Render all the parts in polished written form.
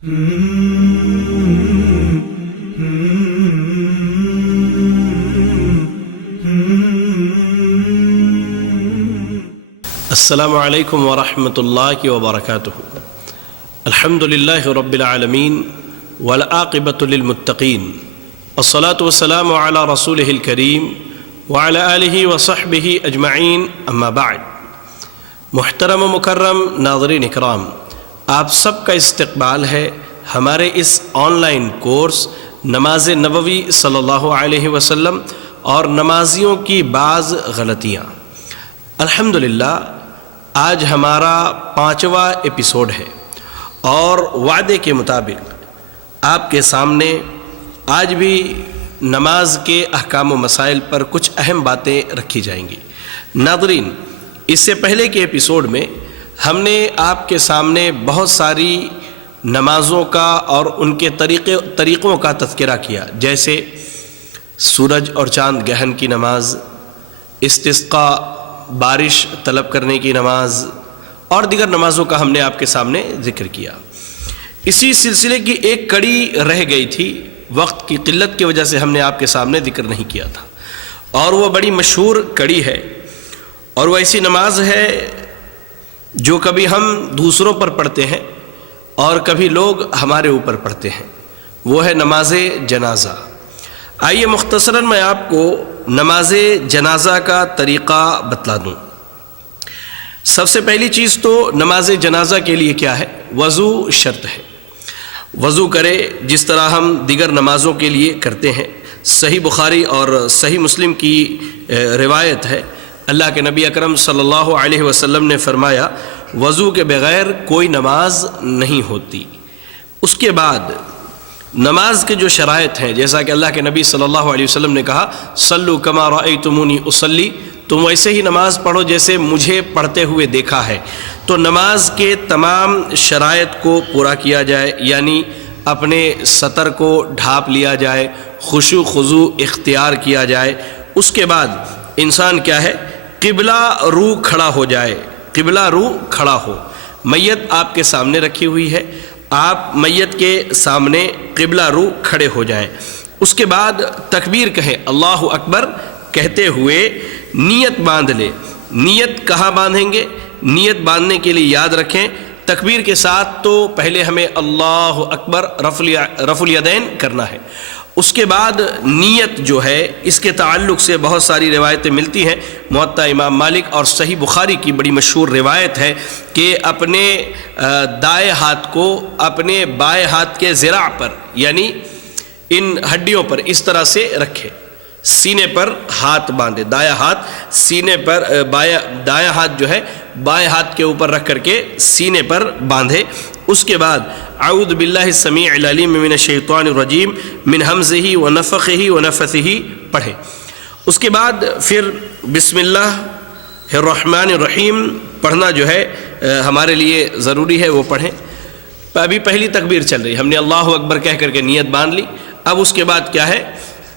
السلام علیکم ورحمۃ اللہ وبرکاتہ۔ الحمد للہ رب العالمین والعاقبۃ للمتقین، الصلاۃ والسلام علی رسولہ الکریم وعلی آلہ وصحبہ اجمعین، اما بعد۔ محترم و مکرم ناظرین اکرام، آپ سب کا استقبال ہے ہمارے اس آن لائن کورس نماز نبوی صلی اللہ علیہ وسلم اور نمازیوں کی بعض غلطیاں۔ الحمدللہ آج ہمارا 5واں ایپیسوڈ ہے اور وعدے کے مطابق آپ کے سامنے آج بھی نماز کے احکام و مسائل پر کچھ اہم باتیں رکھی جائیں گی۔ ناظرین، اس سے پہلے کے ایپیسوڈ میں ہم نے آپ کے سامنے بہت ساری نمازوں کا اور ان کے طریقوں کا تذکرہ کیا، جیسے سورج اور چاند گرہن کی نماز، استسقاء بارش طلب کرنے کی نماز اور دیگر نمازوں کا ہم نے آپ کے سامنے ذکر کیا۔ اسی سلسلے کی ایک کڑی رہ گئی تھی، وقت کی قلت کی وجہ سے ہم نے آپ کے سامنے ذکر نہیں کیا تھا، اور وہ بڑی مشہور کڑی ہے، اور وہ ایسی نماز ہے جو کبھی ہم دوسروں پر پڑھتے ہیں اور کبھی لوگ ہمارے اوپر پڑھتے ہیں، وہ ہے نماز جنازہ۔ آئیے مختصراً میں آپ کو نماز جنازہ کا طریقہ بتلا دوں۔ سب سے پہلی چیز تو نماز جنازہ کے لیے کیا ہے؟ وضو شرط ہے۔ وضو کرے جس طرح ہم دیگر نمازوں کے لیے کرتے ہیں۔ صحیح بخاری اور صحیح مسلم کی روایت ہے، اللہ کے نبی اکرم صلی اللہ علیہ وسلم نے فرمایا، وضو کے بغیر کوئی نماز نہیں ہوتی۔ اس کے بعد نماز کے جو شرائط ہیں، جیسا کہ اللہ کے نبی صلی اللہ علیہ وسلم نے کہا، صلو کما رأیتمونی اصلی، تم ویسے ہی نماز پڑھو جیسے مجھے پڑھتے ہوئے دیکھا ہے۔ تو نماز کے تمام شرائط کو پورا کیا جائے، یعنی اپنے سطر کو ڈھانپ لیا جائے، خشوع خضوع اختیار کیا جائے۔ اس کے بعد انسان کیا ہے؟ قبلہ رو کھڑا ہو جائے، قبلہ رو کھڑا ہو۔ میت آپ کے سامنے رکھی ہوئی ہے، آپ میت کے سامنے قبلہ رو کھڑے ہو جائیں۔ اس کے بعد تکبیر کہیں، اللہ اکبر کہتے ہوئے نیت باندھ لے۔ نیت کہاں باندھیں گے؟ نیت باندھنے کے لیے یاد رکھیں، تکبیر کے ساتھ تو پہلے ہمیں اللہ اکبر رفع الیدین کرنا ہے۔ اس کے بعد نیت جو ہے، اس کے تعلق سے بہت ساری روایتیں ملتی ہیں۔ موطا امام مالک اور صحیح بخاری کی بڑی مشہور روایت ہے کہ اپنے دائیں ہاتھ کو اپنے بائیں ہاتھ کے ذراع پر، یعنی ان ہڈیوں پر اس طرح سے رکھے، سینے پر ہاتھ باندھے، دایاں ہاتھ سینے پر، دایاں ہاتھ جو ہے بائیں ہاتھ کے اوپر رکھ کر کے سینے پر باندھے۔ اس کے بعد اعوذ باللہ السمیع العلیم من الشیطان الرجیم من ہمزہ ونفخہ ونفثہ پڑھیں۔ اس کے بعد پھر بسم اللہ الرحمن الرحیم پڑھنا جو ہے ہمارے لیے ضروری ہے، وہ پڑھیں۔ ابھی پہلی تکبیر چل رہی، ہم نے اللہ اکبر کہہ کر کے نیت باندھ لی۔ اب اس کے بعد کیا ہے؟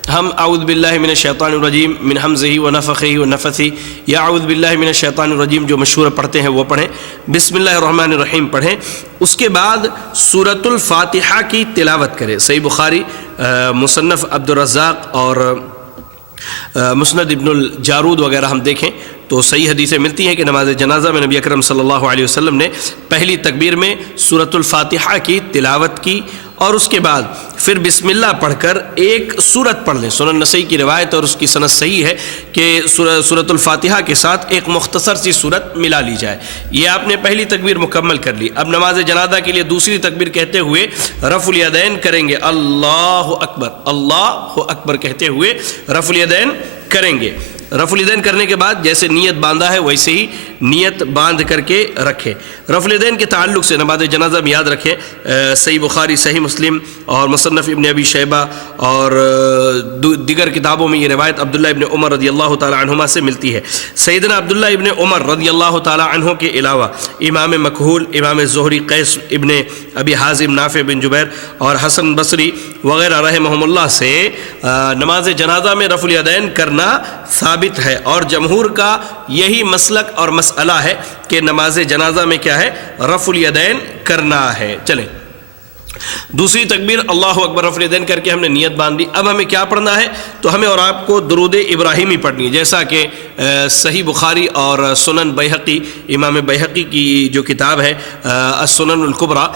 ہم اعوذ باللہ من الشیطان الرجیم من ہمزہ ونفخہ ونفثہ، یا اعوذ باللہ من الشیطان الرجیم جو مشہور پڑھتے ہیں وہ پڑھیں، بسم اللہ الرحمن الرحیم پڑھیں۔ اس کے بعد سورۃ الفاتحہ کی تلاوت کریں۔ صحیح بخاری، مصنف عبدالرزاق اور مسند ابن الجارود وغیرہ ہم دیکھیں تو صحیح حدیثیں ملتی ہیں کہ نماز جنازہ میں نبی اکرم صلی اللہ علیہ وسلم نے پہلی تکبیر میں سورۃ الفاتحہ کی تلاوت کی، اور اس کے بعد پھر بسم اللہ پڑھ کر ایک سورت پڑھ لیں۔ سنن نسائی کی روایت اور اس کی سند صحیح ہے کہ سورۃ الفاتحہ کے ساتھ ایک مختصر سی سورت ملا لی جائے۔ یہ آپ نے پہلی تکبیر مکمل کر لی۔ اب نماز جنازہ کے لیے دوسری تکبیر کہتے ہوئے رفع الیدین کریں گے، اللہ اکبر، اللہ اکبر کہتے ہوئے رفع الیدین کریں گے۔ رفع الیدین کرنے کے بعد جیسے نیت باندھا ہے ویسے ہی نیت باندھ کر کے رکھیں۔ رفع الیدین کے تعلق سے نماز جنازہ میں یاد رکھیں، صحیح بخاری، صحیح مسلم اور مصنف ابن ابی شیبہ اور دیگر کتابوں میں یہ روایت عبداللہ ابن عمر رضی اللہ تعالی عنہما سے ملتی ہے۔ سیدنا عبداللہ ابن عمر رضی اللہ تعالی عنہ کے علاوہ امام مکحول، امام زہری، قیس ابن ابی حازم، نافع بن جبیر اور حسن بصری وغیرہ رحمہم اللہ سے نماز جنازہ میں رفع الیدین کرنا ثابت ہے، اور جمہور کا یہی مسلک اور مسئلہ ہے کہ نماز جنازہ میں کیا ہے؟ رفع الیدین کرنا ہے۔ چلیں دوسری تکبیر اللہ اکبر رفع الیدین کر کے ہم نے نیت باندھ لی. اب ہمیں کیا پڑھنا ہے؟ تو ہمیں اور آپ کو درود ابراہیمی پڑھنی ہے، جیسا کہ صحیح بخاری اور سنن بیہقی، امام بیہقی کی جو کتاب ہے السنن الکبریٰ،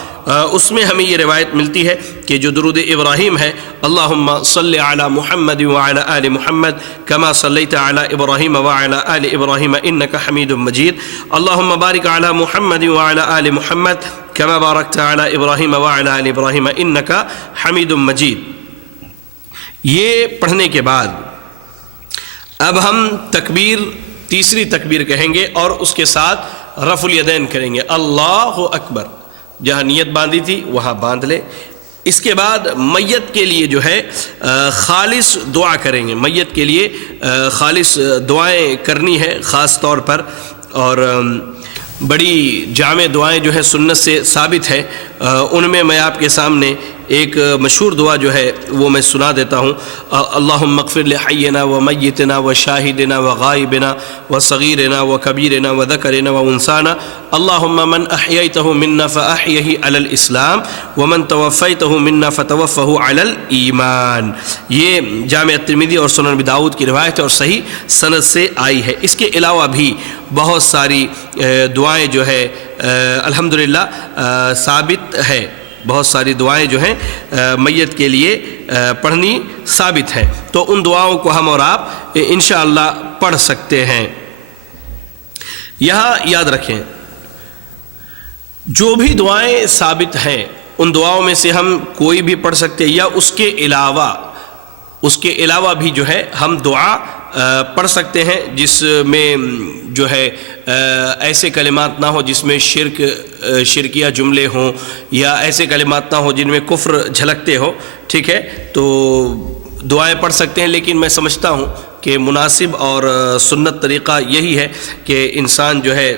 اس میں ہمیں یہ روایت ملتی ہے کہ جو درود ابراہیم ہے، اللہم صلی علی محمد وعلی آل محمد کما صلیت علی ابراہیم وعلی آل ابراہیم انک حمید مجید، اللہم بارک علی محمد وعلی آل محمد کما بارکت علی ابراہیم وعلی آل ابراہیم انک حمید مجید. یہ پڑھنے کے بعد اب ہم تکبیر، تیسری تکبیر کہیں گے اور اس کے ساتھ رفع الیدین کریں گے، اللہ اکبر. جہاں نیت باندھی تھی وہاں باندھ لے. اس کے بعد میت کے لیے جو ہے خالص دعا کریں گے، میت کے لیے خالص دعائیں کرنی ہے خاص طور پر، اور بڑی جامع دعائیں جو ہے سنت سے ثابت ہے. ان میں میں آپ کے سامنے ایک مشہور دعا جو ہے وہ میں سنا دیتا ہوں. اللہم اغفر لحینا و میتنا و شاہدنا و غائبنا و صغیرنا و کبیرنا و ذکرنا و انسانا، اللہم من احییتہ منا فاحیہ علی الاسلام ومن توفیتہ منا فتوفہ علی الایمان. یہ جامع ترمذی اور سنن ابی داؤد کی روایت ہے اور صحیح سند سے آئی ہے. اس کے علاوہ بھی بہت ساری دعائیں جو ہے الحمدللہ ثابت ہے، بہت ساری دعائیں جو ہیں میت کے لیے پڑھنی ثابت ہے. تو ان دعاؤں کو ہم اور آپ انشاءاللہ پڑھ سکتے ہیں. یہاں یاد رکھیں جو بھی دعائیں ثابت ہیں ان دعاؤں میں سے ہم کوئی بھی پڑھ سکتے ہیں، یا اس کے علاوہ بھی جو ہے ہم دعا پڑھ سکتے ہیں جس میں جو ہے ایسے کلمات نہ ہو جس میں شرکیہ جملے ہوں، یا ایسے کلمات نہ ہو جن میں کفر جھلکتے ہو. ٹھیک ہے، تو دعائیں پڑھ سکتے ہیں، لیکن میں سمجھتا ہوں کہ مناسب اور سنت طریقہ یہی ہے کہ انسان جو ہے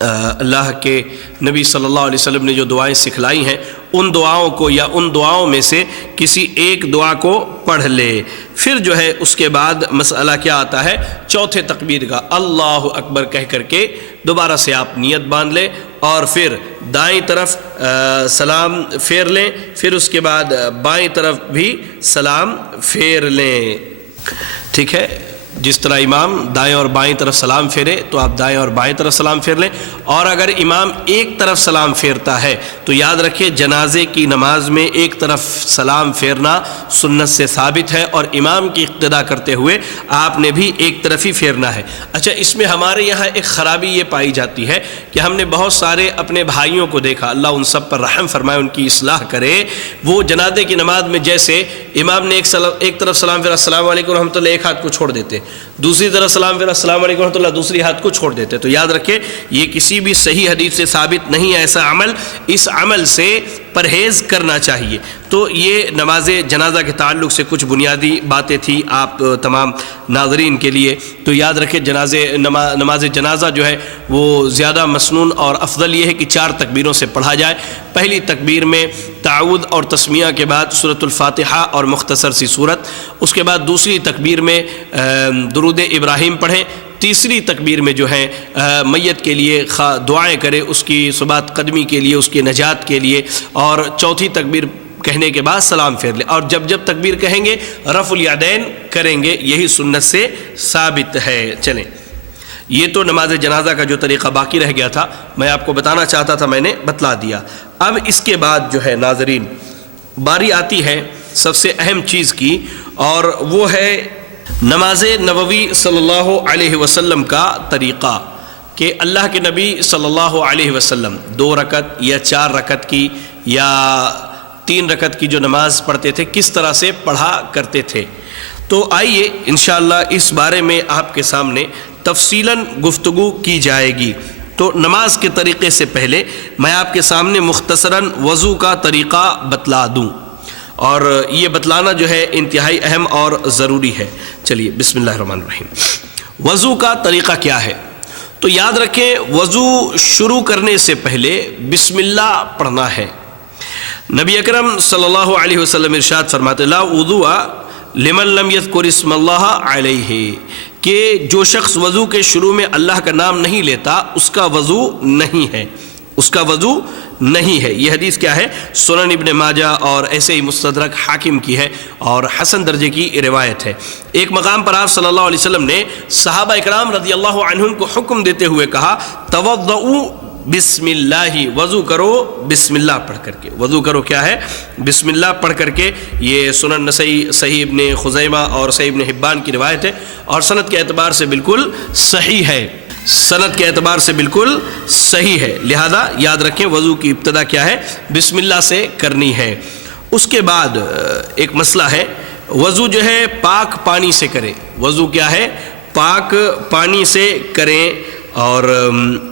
اللہ کے نبی صلی اللہ علیہ وسلم نے جو دعائیں سکھلائی ہیں ان دعاؤں کو یا ان دعاؤں میں سے کسی ایک دعا کو پڑھ لے. پھر جو ہے اس کے بعد مسئلہ کیا آتا ہے؟ چوتھے تکبیر کا اللہ اکبر کہہ کر کے دوبارہ سے آپ نیت باندھ لیں اور پھر دائیں طرف سلام پھیر لیں، پھر اس کے بعد بائیں طرف بھی سلام پھیر لیں. ٹھیک ہے، جس طرح امام دائیں اور بائیں طرف سلام پھیرے تو آپ دائیں اور بائیں طرف سلام پھیر لیں. اور اگر امام ایک طرف سلام پھیرتا ہے تو یاد رکھیں جنازے کی نماز میں ایک طرف سلام پھیرنا سنت سے ثابت ہے، اور امام کی اقتداء کرتے ہوئے آپ نے بھی ایک طرف ہی پھیرنا ہے. اچھا، اس میں ہمارے یہاں ایک خرابی یہ پائی جاتی ہے کہ ہم نے بہت سارے اپنے بھائیوں کو دیکھا، اللہ ان سب پر رحم فرمائے، ان کی اصلاح کرے، وہ جنازے کی نماز میں جیسے امام نے ایک طرف سلام پھیرا السلام علیکم رحمۃ اللہ، ایک ہاتھ کو چھوڑ دیتے، دوسری طرف سلام پھر السلام علیکم ورحمۃ اللہ، دوسری ہاتھ کو چھوڑ دیتے. تو یاد رکھیں یہ کسی بھی صحیح حدیث سے ثابت نہیں ہے ایسا عمل، اس عمل سے پرہیز کرنا چاہیے. تو یہ نماز جنازہ کے تعلق سے کچھ بنیادی باتیں تھیں آپ تمام ناظرین کے لیے. تو یاد رکھیں نماز جنازہ جو ہے وہ زیادہ مسنون اور افضل یہ ہے کہ 4 تکبیروں سے پڑھا جائے. پہلی تکبیر میں تعوذ اور تسمیہ کے بعد سورۃ الفاتحہ اور مختصر سی سورت، اس کے بعد دوسری تکبیر میں درود ابراہیم پڑھیں، تیسری تکبیر میں جو ہے میت کے لیے دعائیں کرے، اس کی ثبات قدمی کے لیے، اس کی نجات کے لیے، اور چوتھی تکبیر کہنے کے بعد سلام پھیر لے. اور جب تکبیر کہیں گے رفع الیدین کریں گے، یہی سنت سے ثابت ہے. چلیں، یہ تو نماز جنازہ کا جو طریقہ باقی رہ گیا تھا میں آپ کو بتانا چاہتا تھا، میں نے بتلا دیا. اب اس کے بعد جو ہے ناظرین باری آتی ہے سب سے اہم چیز کی، اور وہ ہے نماز نبوی صلی اللہ علیہ وسلم کا طریقہ، کہ اللہ کے نبی صلی اللہ علیہ وسلم 2 رکعت یا 4 رکعت کی یا 3 رکعت کی جو نماز پڑھتے تھے کس طرح سے پڑھا کرتے تھے. تو آئیے انشاءاللہ اس بارے میں آپ کے سامنے تفصیلاً گفتگو کی جائے گی. تو نماز کے طریقے سے پہلے میں آپ کے سامنے مختصراً وضو کا طریقہ بتلا دوں، اور یہ بتلانا جو ہے انتہائی اہم اور ضروری ہے. چلیے بسم اللہ الرحمن الرحیم. وضو کا طریقہ کیا ہے؟ تو یاد رکھیں وضو شروع کرنے سے پہلے بسم اللہ پڑھنا ہے. نبی اکرم صلی اللہ علیہ وسلم ارشاد فرماتے لا وضوء لمن لم یذکر اسم اللہ علیہ، کہ جو شخص وضو کے شروع میں اللہ کا نام نہیں لیتا اس کا وضو نہیں ہے. اس کا وضو نہیں ہے۔ یہ حدیث کیا ہے؟ سنن ابن ماجہ اور ایسے ہی مستدرک حاکم کی ہے اور حسن درجے کی روایت ہے۔ ایک مقام پر آپ صلی اللہ علیہ وسلم نے صحابہ اکرام رضی اللہ عنہم کو حکم دیتے ہوئے کہا توضؤ بسم اللہ، وضو کرو بسم اللہ پڑھ کر کے۔ وضو کرو کیا ہے؟ بسم اللہ پڑھ کر کے۔ یہ سنن نسائی، صحیح ابن خزیمہ اور صحیح ابن حبان کی روایت ہے اور سند کے اعتبار سے بالکل صحیح ہے، سند کے اعتبار سے بالکل صحیح ہے۔ لہذا یاد رکھیں وضو کی ابتدا کیا ہے؟ بسم اللہ سے کرنی ہے۔ اس کے بعد ایک مسئلہ ہے، وضو جو ہے پاک پانی سے کریں۔ وضو کیا ہے؟ پاک پانی سے کریں۔ اور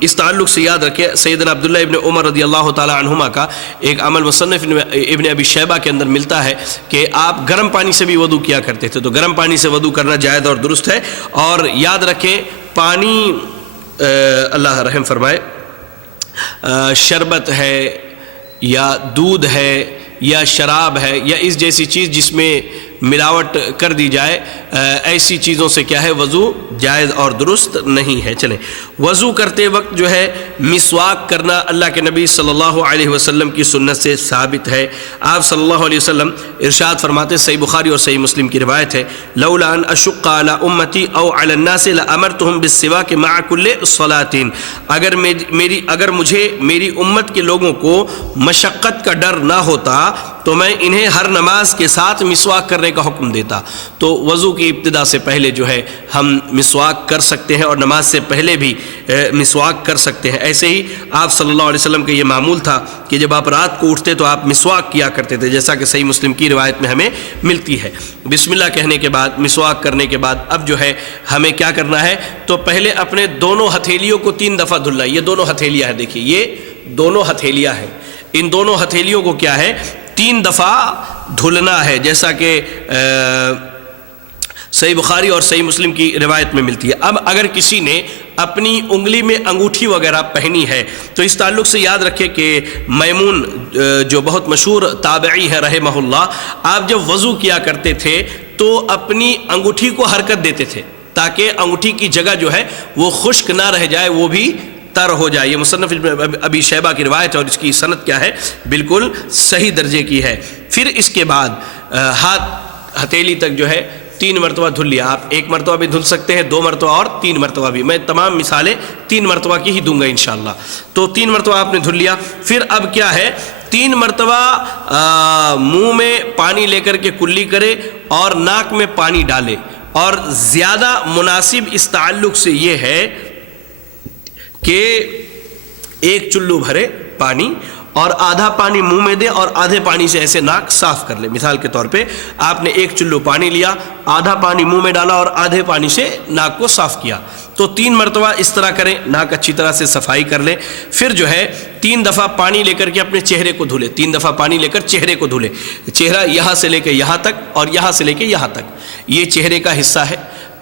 اس تعلق سے یاد رکھیں سیدنا عبداللہ ابن عمر رضی اللہ تعالی عنہما کا ایک عمل مصنف ابن ابی شیبہ کے اندر ملتا ہے کہ آپ گرم پانی سے بھی وضو کیا کرتے تھے، تو گرم پانی سے وضو کرنا جائز اور درست ہے۔ اور یاد رکھیں پانی اللہ رحم فرمائے، شربت ہے یا دودھ ہے یا شراب ہے یا اس جیسی چیز جس میں ملاوٹ کر دی جائے، ایسی چیزوں سے کیا ہے؟ وضو جائز اور درست نہیں ہے۔ چلیں، وضو کرتے وقت جو ہے مسواک کرنا اللہ کے نبی صلی اللہ علیہ وسلم کی سنت سے ثابت ہے۔ آپ صلی اللہ علیہ وسلم ارشاد فرماتے، صحیح بخاری اور صحیح مسلم کی روایت ہے، لولا ان اشق علی امتی او علی الناس لامرتهم بالسواک مع کل صلاۃ، اگر مجھے میری امت کے لوگوں کو مشقت کا ڈر نہ ہوتا تو میں انہیں ہر نماز کے ساتھ مسواک کرنے کا حکم دیتا۔ تو وضو کی ابتدا سے پہلے جو ہے ہم مسواک کر سکتے ہیں اور نماز سے پہلے بھی مسواک کر سکتے ہیں۔ ایسے ہی آپ صلی اللہ علیہ وسلم کا یہ معمول تھا کہ جب آپ رات کو اٹھتے تو آپ مسواک کیا کرتے تھے، جیسا کہ صحیح مسلم کی روایت میں ہمیں ملتی ہے۔ بسم اللہ کہنے کے بعد، مسواک کرنے کے بعد اب جو ہے ہمیں کیا کرنا ہے؟ تو پہلے اپنے دونوں ہتھیلیوں کو 3 دفعہ دھلنا۔ یہ دونوں ہتھیلیاں ہیں، دیکھیے یہ دونوں ہتھیلیاں ہیں، ان دونوں ہتھیلیوں کو کیا ہے؟ 3 دفعہ دھلنا ہے، جیسا کہ صحیح بخاری اور صحیح مسلم کی روایت میں ملتی ہے۔ اب اگر کسی نے اپنی انگلی میں انگوٹھی وغیرہ پہنی ہے تو اس تعلق سے یاد رکھے کہ میمون جو بہت مشہور تابعی ہے رحمہ اللہ، آپ جب وضو کیا کرتے تھے تو اپنی انگوٹھی کو حرکت دیتے تھے تاکہ انگوٹھی کی جگہ جو ہے وہ خشک نہ رہ جائے، وہ بھی تر ہو جائے۔ یہ مصنف ابی شیبہ کی روایت ہے اور اس کی سند کیا ہے؟ بالکل صحیح درجے کی ہے۔ پھر اس کے بعد ہاتھ ہتھیلی تک جو ہے 3 مرتبہ دھل لیا۔ آپ 1 مرتبہ بھی دھل سکتے ہیں، 2 مرتبہ اور 3 مرتبہ بھی۔ میں تمام مثالیں 3 مرتبہ کی ہی دوں گا انشاءاللہ۔ تو 3 مرتبہ آپ نے دھل لیا۔ پھر اب کیا ہے؟ 3 مرتبہ منہ میں پانی لے کر کے کلی کرے اور ناک میں پانی ڈالے، اور زیادہ مناسب اس تعلق سے یہ ہے کہ 1 چلو بھرے پانی اور آدھا پانی منہ میں دے اور آدھے پانی سے ایسے ناک صاف کر لے۔ مثال کے طور پہ آپ نے 1 چلو پانی لیا، آدھا پانی منہ میں ڈالا اور آدھے پانی سے ناک کو صاف کیا، تو 3 مرتبہ اس طرح کریں، ناک اچھی طرح سے صفائی کر لیں۔ پھر جو ہے 3 دفعہ پانی لے کر کے اپنے چہرے کو دھلے، 3 دفعہ پانی لے کر چہرے کو دھلے۔ چہرہ یہاں سے لے کے یہاں تک اور یہاں سے لے کے یہاں تک، یہ چہرے کا حصہ ہے،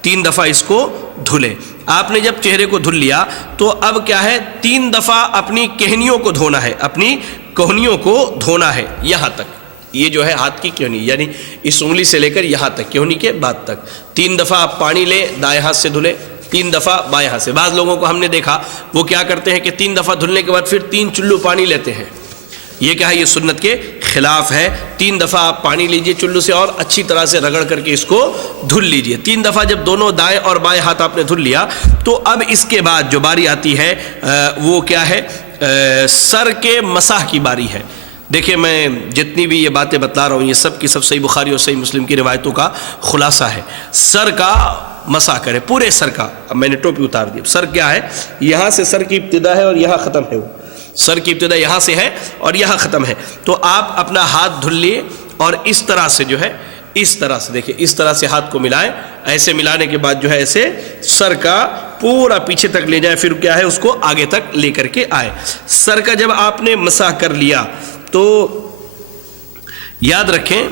3 دفعہ اس کو دھلے۔ آپ نے جب چہرے کو دھل لیا تو اب کیا ہے؟ 3 دفعہ اپنی کہنیوں کو دھونا ہے، اپنی کوہنیوں کو دھونا ہے یہاں تک۔ یہ جو ہے ہاتھ کی کہنی، یعنی اس انگلی سے لے کر یہاں تک، کہنی کے بعد تک 3 دفعہ آپ پانی لے، دائیں ہاتھ سے دھلے، 3 دفعہ بائیں ہاتھ سے۔ بعض لوگوں کو ہم نے دیکھا وہ کیا کرتے ہیں کہ 3 دفعہ دھلنے کے بعد پھر 3 چلو پانی لیتے ہیں۔ یہ کیا ہے؟ یہ سنت کے خلاف ہے۔ 3 دفعہ آپ پانی لیجئے چلو سے اور اچھی طرح سے رگڑ کر کے اس کو دھل لیجئے۔ 3 دفعہ جب دونوں دائیں اور بائیں ہاتھ آپ نے دھل لیا تو اب اس کے بعد جو باری آتی ہے وہ کیا ہے؟ سر کے مسح کی باری ہے۔ دیکھیں میں جتنی بھی یہ باتیں بتلا رہا ہوں یہ سب کی سب صحیح بخاری اور صحیح مسلم کی روایتوں کا خلاصہ ہے۔ سر کا مسح کرے، پورے سر کا۔ اب میں نے ٹوپی اتار دی۔ سر کیا ہے؟ یہاں سے سر کی ابتدا ہے اور یہاں ختم ہے، وہ سر کی ابتدا یہاں سے ہے اور یہاں ختم ہے۔ تو آپ اپنا ہاتھ دھل لیے اور اس طرح سے جو ہے، اس طرح سے دیکھیں، اس طرح سے ہاتھ کو ملائیں۔ ایسے ملانے کے بعد جو ہے ایسے سر کا پورا پیچھے تک لے جائیں، پھر کیا ہے؟ اس کو آگے تک لے کر کے آئے۔ سر کا جب آپ نے مسح کر لیا تو یاد رکھیں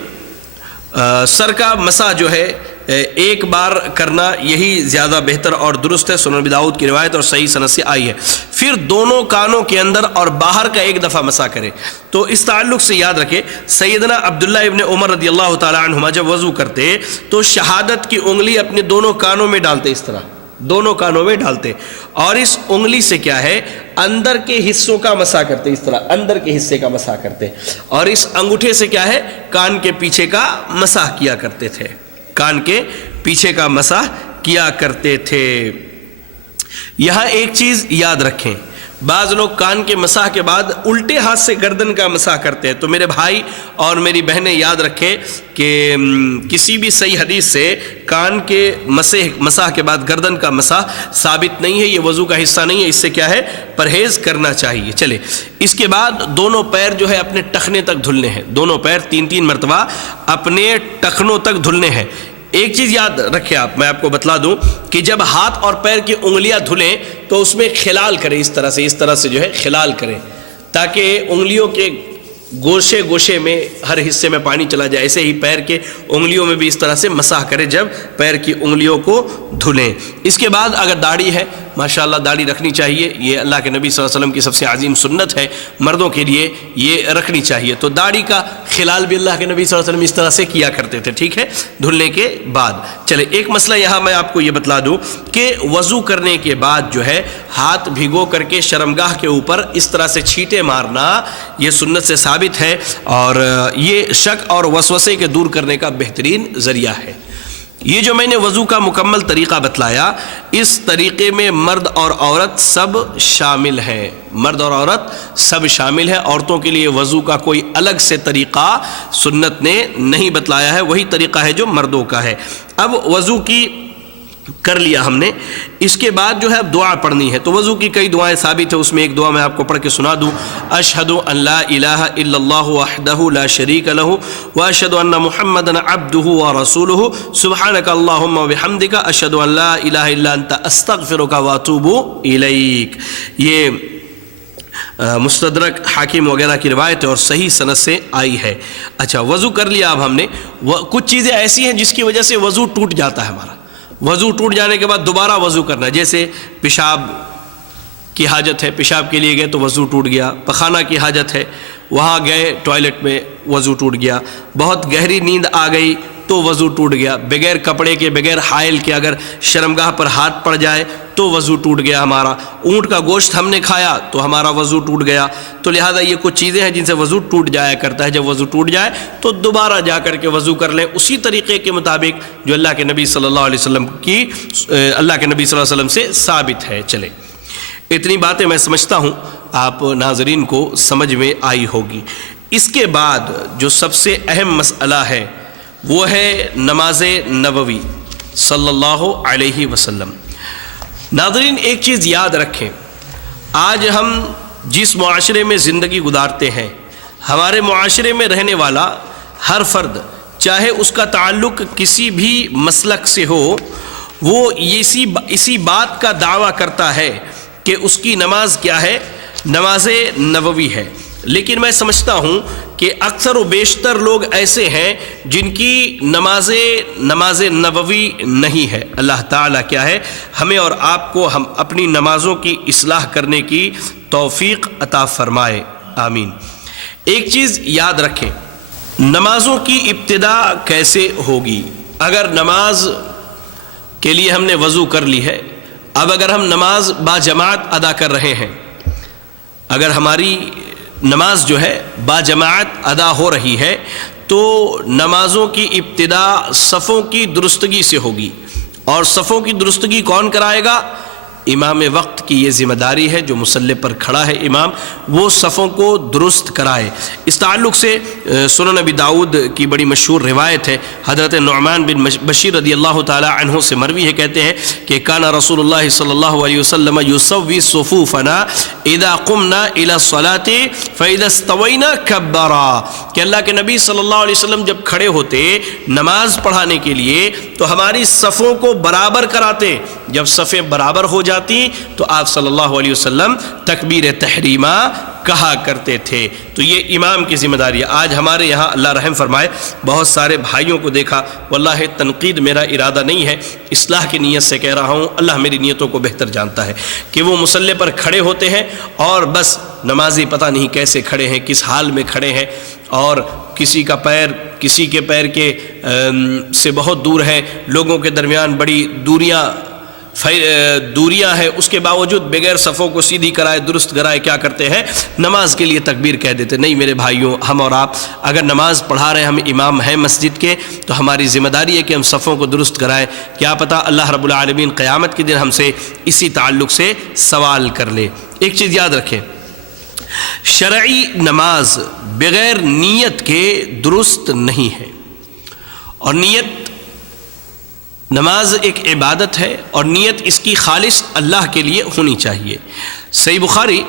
سر کا مسح جو ہے 1 بار کرنا یہی زیادہ بہتر اور درست ہے۔ سنن ابی داؤد کی روایت اور صحیح سند سے آئی ہے۔ پھر دونوں کانوں کے اندر اور باہر کا 1 دفعہ مسح کرے۔ تو اس تعلق سے یاد رکھے سیدنا عبداللہ ابن عمر رضی اللہ تعالی عنہما جب وضو کرتے تو شہادت کی انگلی اپنے دونوں کانوں میں ڈالتے، اس طرح دونوں کانوں میں ڈالتے اور اس انگلی سے کیا ہے اندر کے حصوں کا مسح کرتے، اس طرح اندر کے حصے کا مسح کرتے، اور اس انگوٹھے سے کیا ہے کان کے پیچھے کا مسح کیا کرتے تھے، کان کے پیچھے کا مسح کیا کرتے تھے۔ یہاں ایک چیز یاد رکھیں، بعض لوگ کان کے مسح کے بعد الٹے ہاتھ سے گردن کا مسح کرتے ہیں، تو میرے بھائی اور میری بہنیں یاد رکھیں کہ کسی بھی صحیح حدیث سے کان کے مسح کے بعد گردن کا مسح ثابت نہیں ہے، یہ وضو کا حصہ نہیں ہے، اس سے کیا ہے پرہیز کرنا چاہیے۔ چلے اس کے بعد دونوں پیر جو ہے اپنے ٹخنے تک دھلنے ہیں، دونوں پیر 3 مرتبہ اپنے ٹخنوں تک دھلنے ہیں۔ ایک چیز یاد رکھیں آپ، میں آپ کو بتلا دوں کہ جب ہاتھ اور پیر کی انگلیاں دھلیں تو اس میں خلال کریں، اس طرح سے جو ہے خلال کریں تاکہ انگلیوں کے گوشے گوشے میں ہر حصے میں پانی چلا جائے، ایسے ہی پیر کے انگلیوں میں بھی اس طرح سے مسح کریں جب پیر کی انگلیوں کو دھلیں۔ اس کے بعد اگر داڑھی ہے، ماشاءاللہ داڑھی رکھنی چاہیے، یہ اللہ کے نبی صلی اللہ علیہ وسلم کی سب سے عظیم سنت ہے، مردوں کے لیے یہ رکھنی چاہیے، تو داڑھی کا خلال بھی اللہ کے نبی صلی اللہ علیہ وسلم اس طرح سے کیا کرتے تھے، ٹھیک ہے، دھلنے کے بعد۔ چلے ایک مسئلہ یہاں میں آپ کو یہ بتلا دوں کہ وضو کرنے کے بعد جو ہے ہاتھ بھگو کر کے شرمگاہ کے اوپر اس طرح سے چھینٹے مارنا یہ سنت سے ثابت ہے، اور یہ شک اور وسوسے کے دور کرنے کا بہترین ذریعہ ہے۔ یہ جو میں نے وضو کا مکمل طریقہ بتلایا، اس طریقے میں مرد اور عورت سب شامل ہیں، مرد اور عورت سب شامل ہیں، عورتوں کے لیے وضو کا کوئی الگ سے طریقہ سنت نے نہیں بتلایا ہے، وہی طریقہ ہے جو مردوں کا ہے۔ اب وضو کی کر لیا ہم نے، اس کے بعد جو ہے اب دعا پڑھنی ہے، تو وضو کی کئی دعائیں ثابت ہیں، اس میں ایک دعا میں آپ کو پڑھ کے سنا دوں، اشہد ان لا الہ الا اللہ وحدہ لا شریک لہ واشہد ان محمدا عبدہ ورسولہ سبحانک اللہم وبحمدک اشہد ان لا الہ الا انت استغفرک واتوب الیک۔ یہ مستدرک حاکم وغیرہ کی روایت ہے اور صحیح سند سے آئی ہے۔ اچھا وضو کر لیا اب ہم نے، کچھ چیزیں ایسی ہیں جس کی وجہ سے وضو ٹوٹ جاتا ہے ہمارا، وضو ٹوٹ جانے کے بعد دوبارہ وضو کرنا ہے، جیسے پیشاب کی حاجت ہے، پیشاب کے لیے گئے تو وضو ٹوٹ گیا، پخانہ کی حاجت ہے، وہاں گئے ٹوائلٹ میں وضو ٹوٹ گیا، بہت گہری نیند آ گئی تو وضو ٹوٹ گیا، بغیر کپڑے کے بغیر حائل کے اگر شرمگاہ پر ہاتھ پڑ جائے تو وضو ٹوٹ گیا ہمارا، اونٹ کا گوشت ہم نے کھایا تو ہمارا وضو ٹوٹ گیا، تو لہٰذا یہ کچھ چیزیں ہیں جن سے وضو ٹوٹ جایا کرتا ہے، جب وضو ٹوٹ جائے تو دوبارہ جا کر کے وضو کر لیں اسی طریقے کے مطابق جو اللہ کے نبی صلی اللہ علیہ وسلم سے ثابت ہے۔ چلے اتنی باتیں میں سمجھتا ہوں آپ ناظرین کو سمجھ میں آئی ہوگی۔ اس کے بعد جو سب سے اہم مسئلہ ہے وہ ہے نماز نبوی صلی اللہ علیہ وسلم۔ ناظرین ایک چیز یاد رکھیں، آج ہم جس معاشرے میں زندگی گزارتے ہیں، ہمارے معاشرے میں رہنے والا ہر فرد چاہے اس کا تعلق کسی بھی مسلک سے ہو، وہ اسی بات کا دعویٰ کرتا ہے کہ اس کی نماز کیا ہے، نماز نبوی ہے، لیکن میں سمجھتا ہوں کہ اکثر و بیشتر لوگ ایسے ہیں جن کی نماز نبوی نہیں ہے۔ اللہ تعالیٰ کیا ہے ہمیں اور آپ کو ہم اپنی نمازوں کی اصلاح کرنے کی توفیق عطا فرمائے، آمین۔ ایک چیز یاد رکھیں، نمازوں کی ابتدا کیسے ہوگی؟ اگر نماز کے لیے ہم نے وضو کر لی ہے، اب اگر ہم نماز با جماعت ادا کر رہے ہیں، اگر ہماری نماز جو ہے با جماعت ادا ہو رہی ہے تو نمازوں کی ابتدا صفوں کی درستگی سے ہوگی، اور صفوں کی درستگی کون کرائے گا؟ امام وقت کی یہ ذمہ داری ہے، جو مصلی پر کھڑا ہے امام، وہ صفوں کو درست کرائے۔ اس تعلق سے سنن نبی داؤد کی بڑی مشہور روایت ہے، حضرت نعمان بن بشیر رضی اللہ تعالی عنہ سے مروی ہے، کہتے ہیں کہ کان رسول اللہ صلی اللہ علیہ وسلم یسوی صفوفنا اذا قمنا الى الصلاة فاذا استوینا کبرا، کہ اللہ کے نبی صلی اللہ علیہ وسلم جب کھڑے ہوتے نماز پڑھانے کے لیے تو ہماری صفوں کو برابر کراتے، جب صفیں برابر ہو جاتی تو آپ صلی اللہ علیہ وسلم تکبیر تحریمہ کہا کرتے تھے۔ تو یہ امام کی ذمہ داری ہے۔ آج ہمارے یہاں اللہ رحم فرمائے بہت سارے بھائیوں کو دیکھا، واللہ تنقید میرا ارادہ نہیں ہے، اصلاح کی نیت سے کہہ رہا ہوں، اللہ میری نیتوں کو بہتر جانتا ہے، کہ وہ مصلی پر کھڑے ہوتے ہیں اور بس نمازی پتہ نہیں کیسے کھڑے ہیں، کس حال میں کھڑے ہیں، اور کسی کا پیر کسی کے پیر کے سے بہت دور ہے، لوگوں کے درمیان بڑی دوریاں دوریاں ہیں، اس کے باوجود بغیر صفوں کو سیدھی کرائے درست کرائے کیا کرتے ہیں؟ نماز کے لیے تکبیر کہہ دیتے۔ نہیں میرے بھائیوں، ہم اور آپ اگر نماز پڑھا رہے ہیں، ہم امام ہیں مسجد کے، تو ہماری ذمہ داری ہے کہ ہم صفوں کو درست کرائیں۔ کیا پتہ اللہ رب العالمین قیامت کے دن ہم سے اسی تعلق سے سوال کر لے۔ ایک چیز یاد رکھیں، شرعی نماز بغیر نیت کے درست نہیں ہے، اور نماز ایک عبادت ہے، اور نیت اس کی خالص اللہ کے لیے ہونی چاہیے۔ صحیح بخاری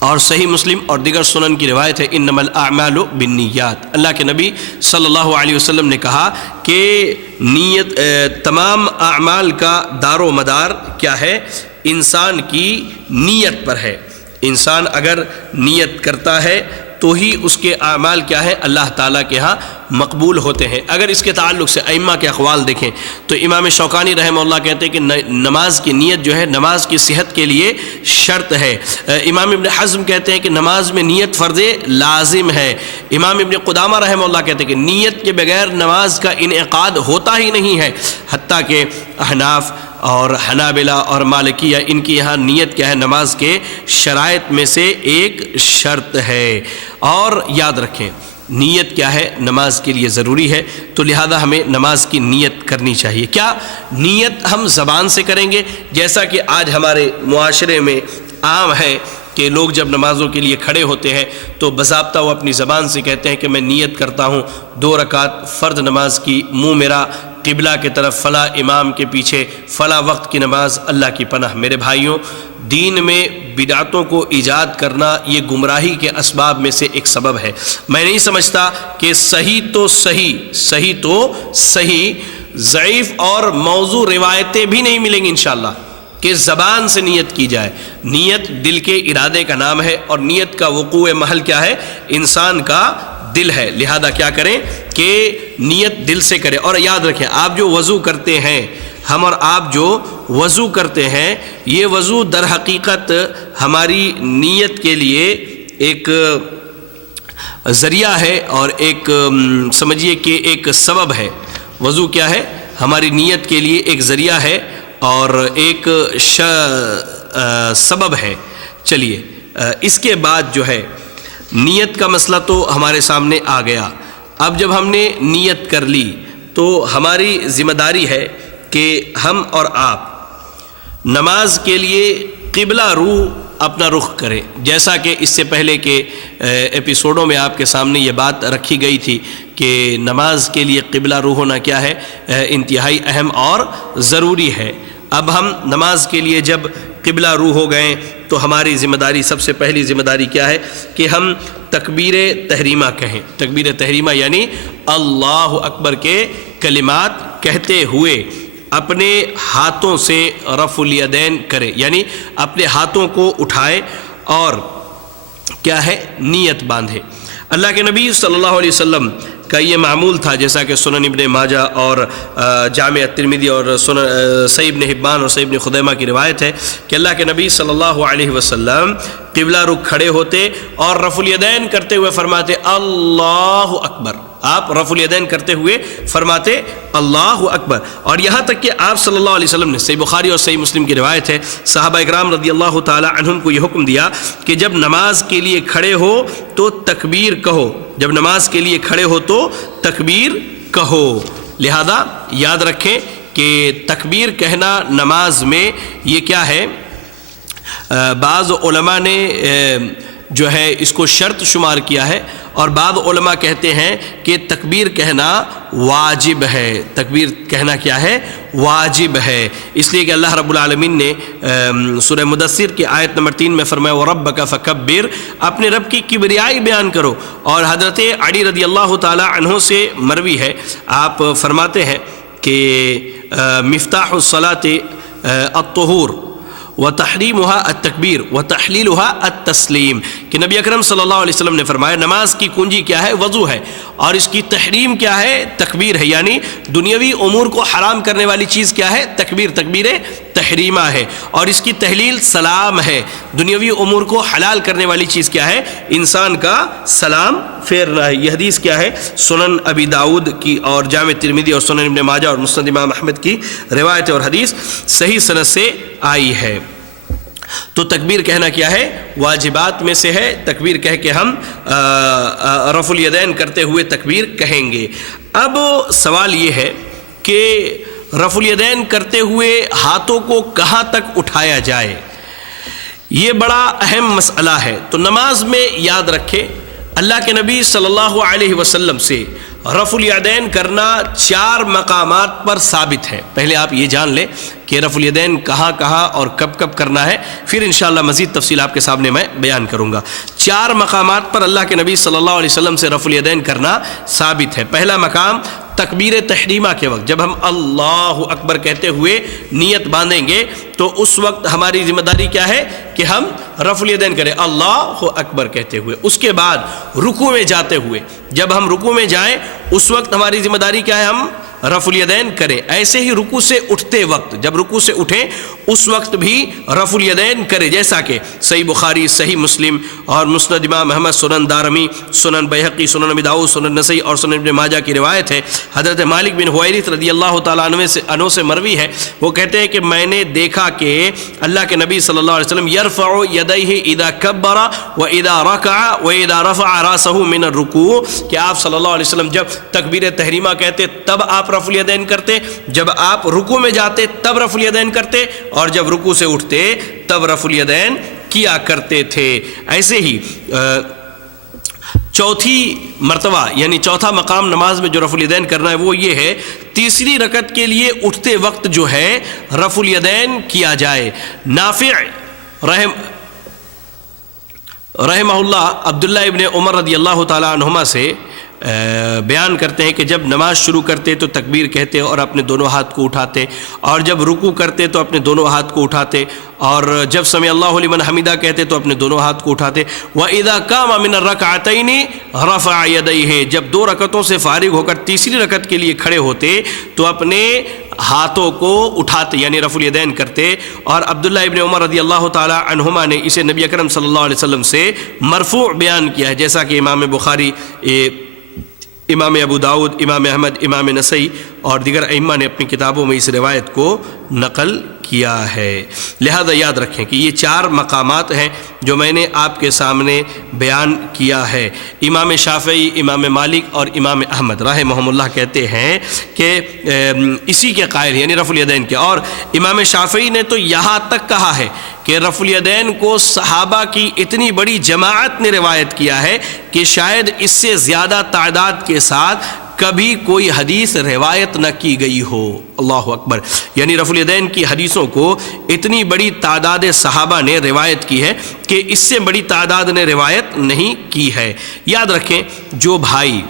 اور صحیح مسلم اور دیگر سنن کی روایت ہے، انما الاعمال بالنیات۔ اللہ کے نبی صلی اللہ علیہ وسلم نے کہا کہ نیت، تمام اعمال کا دار و مدار کیا ہے؟ انسان کی نیت پر ہے۔ انسان اگر نیت کرتا ہے تو ہی اس کے اعمال کیا ہے؟ اللہ تعالیٰ کے ہاں مقبول ہوتے ہیں۔ اگر اس کے تعلق سے ائمہ کے اقوال دیکھیں تو امام شوکانی رحمہ اللہ کہتے ہیں کہ نماز کی نیت جو ہے نماز کی صحت کے لیے شرط ہے۔ امام ابن حزم کہتے ہیں کہ نماز میں نیت فرض لازم ہے۔ امام ابن قدامہ رحمہ اللہ کہتے ہیں کہ نیت کے بغیر نماز کا انعقاد ہوتا ہی نہیں ہے، حتیٰ کہ احناف اور حنابلہ اور مالکیہ ان کی یہاں نیت کیا ہے؟ نماز کے شرائط میں سے ایک شرط ہے۔ اور یاد رکھیں نیت کیا ہے؟ نماز کے لیے ضروری ہے، تو لہذا ہمیں نماز کی نیت کرنی چاہیے۔ کیا نیت ہم زبان سے کریں گے؟ جیسا کہ آج ہمارے معاشرے میں عام ہے کہ لوگ جب نمازوں کے لیے کھڑے ہوتے ہیں تو باضابطہ وہ اپنی زبان سے کہتے ہیں کہ میں نیت کرتا ہوں 2 رکعت فرض نماز کی، منہ میرا قبلہ کی طرف، فلاں امام کے پیچھے، فلاں وقت کی نماز، اللہ کی پناہ۔ میرے بھائیوں، دین میں بدعتوں کو ایجاد کرنا یہ گمراہی کے اسباب میں سے ایک سبب ہے۔ میں نہیں سمجھتا کہ صحیح تو صحیح ضعیف اور موضوع روایتیں بھی نہیں ملیں گی انشاءاللہ کہ زبان سے نیت کی جائے۔ نیت دل کے ارادے کا نام ہے، اور نیت کا وقوع محل کیا ہے؟ انسان کا دل ہے۔ لہذا کیا کریں کہ نیت دل سے کریں۔ اور یاد رکھیں، آپ جو وضو کرتے ہیں، ہم اور آپ جو وضو کرتے ہیں، یہ وضو در حقیقت ہماری نیت کے لیے ایک ذریعہ ہے، اور ایک سمجھیے کہ ایک سبب ہے۔ وضو کیا ہے؟ ہماری نیت کے لیے ایک ذریعہ ہے اور ایک سبب ہے۔ چلیے، اس کے بعد جو ہے نیت کا مسئلہ تو ہمارے سامنے آ گیا۔ اب جب ہم نے نیت کر لی تو ہماری ذمہ داری ہے کہ ہم اور آپ نماز کے لیے قبلہ رو اپنا رخ کریں، جیسا کہ اس سے پہلے کے ایپیسوڈوں میں آپ کے سامنے یہ بات رکھی گئی تھی کہ نماز کے لیے قبلہ رو ہونا کیا ہے؟ انتہائی اہم اور ضروری ہے۔ اب ہم نماز کے لیے جب قبلہ رو ہو گئے تو ہماری ذمہ داری، سب سے پہلی ذمہ داری کیا ہے کہ ہم تکبیر تحریمہ کہیں۔ تکبیر تحریمہ یعنی اللہ اکبر کے کلمات کہتے ہوئے اپنے ہاتھوں سے رفع الیدین کرے، یعنی اپنے ہاتھوں کو اٹھائے اور کیا ہے؟ نیت باندھے۔ اللہ کے نبی صلی اللہ علیہ وسلم کا یہ معمول تھا، جیسا کہ سنن ابن ماجہ اور جامع الترمذی اور صحیح ابن حبان اور صحیح ابن خزیمہ کی روایت ہے کہ اللہ کے نبی صلی اللہ علیہ وسلم قبلہ رخ کھڑے ہوتے اور رفع الیدین کرتے ہوئے فرماتے اللہ اکبر۔ آپ رفع الیدین کرتے ہوئے فرماتے اللہ اکبر، اور یہاں تک کہ آپ صلی اللہ علیہ وسلم نے، صحیح بخاری اور صحیح مسلم کی روایت ہے، صحابہ اکرام رضی اللہ تعالی عنہم کو یہ حکم دیا کہ جب نماز کے لیے کھڑے ہو تو تکبیر کہو، جب نماز کے لیے کھڑے ہو تو تکبیر کہو۔ لہذا یاد رکھیں کہ تکبیر کہنا نماز میں یہ کیا ہے؟ بعض علماء نے جو ہے اس کو شرط شمار کیا ہے، اور بعض علماء کہتے ہیں کہ تکبیر کہنا واجب ہے۔ تکبیر کہنا کیا ہے؟ واجب ہے، اس لیے کہ اللہ رب العالمین نے سورہ مدثر کی آیت نمبر 3 میں فرمایا وَرَبَّكَ فَكَبِّرْ، اپنے رب کی کبریائی بیان کرو۔ اور حضرت علی رضی اللہ تعالی عنہ سے مروی ہے، آپ فرماتے ہیں کہ مفتاح الصلاة الطہور وتحریمها التکبیر وتحلیلها التسلیم، کہ نبی اکرم صلی اللہ علیہ وسلم نے فرمایا نماز کی کنجی کیا ہے؟ وضو ہے، اور اس کی تحریم کیا ہے؟ تکبیر ہے، یعنی دنیاوی امور کو حرام کرنے والی چیز کیا ہے؟ تکبیر، تکبیر تحریمہ ہے، اور اس کی تحلیل سلام ہے۔ دنیاوی امور کو حلال کرنے والی چیز کیا ہے؟ انسان کا سلام پھیرنا ہے۔ یہ حدیث کیا ہے؟ سنن ابی داؤد کی اور جامع ترمذی اور سنن ابن ماجہ اور مسند امام احمد کی روایت ہے، اور حدیث صحیح سند سے آئی ہے۔ تو تکبیر کہنا کیا ہے؟ واجبات میں سے ہے۔ تکبیر کہہ کے ہم رفع الیدین کرتے ہوئے تکبیر کہیں گے۔ اب سوال یہ ہے کہ رفع الیدین کرتے ہوئے ہاتھوں کو کہاں تک اٹھایا جائے؟ یہ بڑا اہم مسئلہ ہے۔ تو نماز میں یاد رکھے اللہ کے نبی صلی اللہ علیہ وسلم سے رفع الیدین کرنا 4 مقامات پر ثابت ہے۔ پہلے آپ یہ جان لیں کہ رفع الیدین کہاں کہاں اور کب کب کرنا ہے، پھر انشاءاللہ مزید تفصیل آپ کے سامنے میں بیان کروں گا۔ 4 مقامات پر اللہ کے نبی صلی اللہ علیہ وسلم سے رفع الیدین کرنا ثابت ہے۔ پہلا مقام تکبیر تحریمہ کے وقت، جب ہم اللہ اکبر کہتے ہوئے نیت باندھیں گے تو اس وقت ہماری ذمہ داری کیا ہے کہ ہم رفع الیدین کریں اللہ اکبر کہتے ہوئے۔ اس کے بعد رکوع میں جاتے ہوئے، جب ہم رکوع میں جائیں اس وقت ہماری ذمہ داری کیا ہے؟ ہم رفع الیدین کریں۔ ایسے ہی رکوع سے اٹھتے وقت، جب رکوع سے اٹھیں اس وقت بھی رفع الیدین کریں، جیسا کہ صحیح بخاری، صحیح مسلم اور مسند امام احمد، سنن دارمی، سنن بیہقی، سنن ابی داؤد، سنن نسائی اور سنن ابن ماجہ کی روایت ہے۔ حضرت مالک بن حویرث رضی اللہ تعالیٰ عنہ سے مروی ہے، وہ کہتے ہیں کہ میں نے دیکھا کہ اللہ کے نبی صلی اللہ علیہ وسلم یرفع یدیہ اذا کبر واذا رکع واذا رفع راسہ من الرکوع، کہ آپ صلی اللہ علیہ وسلم جب تکبیر تحریمہ کہتے تب آپ رفع الیدین کرتے، جب آپ رکوع میں جاتے تب رفع الیدین کرتے، اور جب رکوع سے اٹھتے تب رفع الیدین کیا کرتے تھے۔ ایسے ہی چوتھی مرتبہ یعنی چوتھا مقام نماز میں جو رفع الیدین کرنا ہے وہ یہ ہے، تیسری رکعت کے لیے اٹھتے وقت جو ہے رفع الیدین کیا جائے۔ نافع رحمہ اللہ عبداللہ ابن عمر رضی اللہ تعالیٰ عنہما سے بیان کرتے ہیں کہ جب نماز شروع کرتے تو تکبیر کہتے اور اپنے دونوں ہاتھ کو اٹھاتے، اور جب رکوع کرتے تو اپنے دونوں ہاتھ کو اٹھاتے، اور جب سمع اللہ لمن حمدہ کہتے تو اپنے دونوں ہاتھ کو اٹھاتے۔ وَإِذَا قَامَ مِنَ الرَّكْعَتَيْنِ رَفَعَ يَدَيْهِ، جب 2 رکعتوں سے فارغ ہو کر تیسری رکعت کے لیے کھڑے ہوتے تو اپنے ہاتھوں کو اٹھاتے یعنی رفع الیدین کرتے۔ اور عبداللہ ابن عمر رضی اللہ تعالی عنہما نے اسے نبی اکرم صلی اللہ علیہ وسلم سے مرفوع بیان کیا ہے، جیسا کہ امام بخاری، امام ابو داؤد، امام احمد، امام نسائی اور دیگر ائمہ نے اپنی کتابوں میں اس روایت کو نقل کیا ہے۔ لہذا یاد رکھیں کہ یہ 4 مقامات ہیں جو میں نے آپ کے سامنے بیان کیا ہے۔ امام شافعی، امام مالک اور امام احمد رحمہم اللہ کہتے ہیں کہ اسی کے قائل یعنی رفع الیدین کے، اور امام شافعی نے تو یہاں تک کہا ہے کہ رفع الیدین کو صحابہ کی اتنی بڑی جماعت نے روایت کیا ہے کہ شاید اس سے زیادہ تعداد کے ساتھ کبھی کوئی حدیث روایت نہ کی گئی ہو۔ اللہ اکبر، یعنی رفع الیدین کی حدیثوں کو اتنی بڑی تعداد صحابہ نے روایت کی ہے کہ اس سے بڑی تعداد نے روایت نہیں کی ہے۔ یاد رکھیں جو بھائی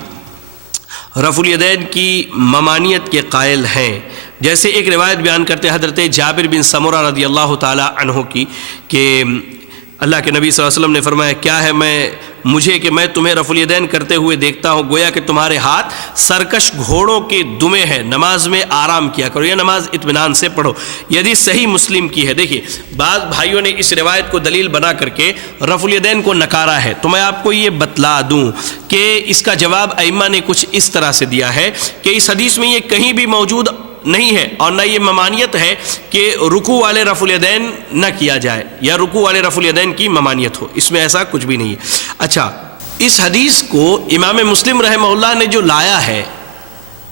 رفع الیدین کی ممانعت کے قائل ہیں، جیسے ایک روایت بیان کرتے حضرت جابر بن سمرہ رضی اللہ تعالی عنہ کی کہ اللہ کے نبی صلی اللہ علیہ وسلم نے فرمایا کیا ہے مجھے کہ میں تمہیں رفع الیدین کرتے ہوئے دیکھتا ہوں گویا کہ تمہارے ہاتھ سرکش گھوڑوں کے دمے ہیں، نماز میں آرام کیا کرو یا نماز اطمینان سے پڑھو۔ یہ حدیث صحیح مسلم کی ہے۔ دیکھیے بعض بھائیوں نے اس روایت کو دلیل بنا کر کے رفع الیدین کو نکارا ہے، تو میں آپ کو یہ بتلا دوں کہ اس کا جواب ائمہ نے کچھ اس طرح سے دیا ہے کہ اس حدیث میں یہ کہیں بھی موجود نہیں ہے، اور نہ یہ ممانعت ہے کہ رکوع والے رفع الیدین نہ کیا جائے یا رکوع والے رفع الیدین کی ممانعت ہو، اس میں ایسا کچھ بھی نہیں ہے۔ اچھا، اس حدیث کو امام مسلم رحمہ اللہ نے جو لایا ہے،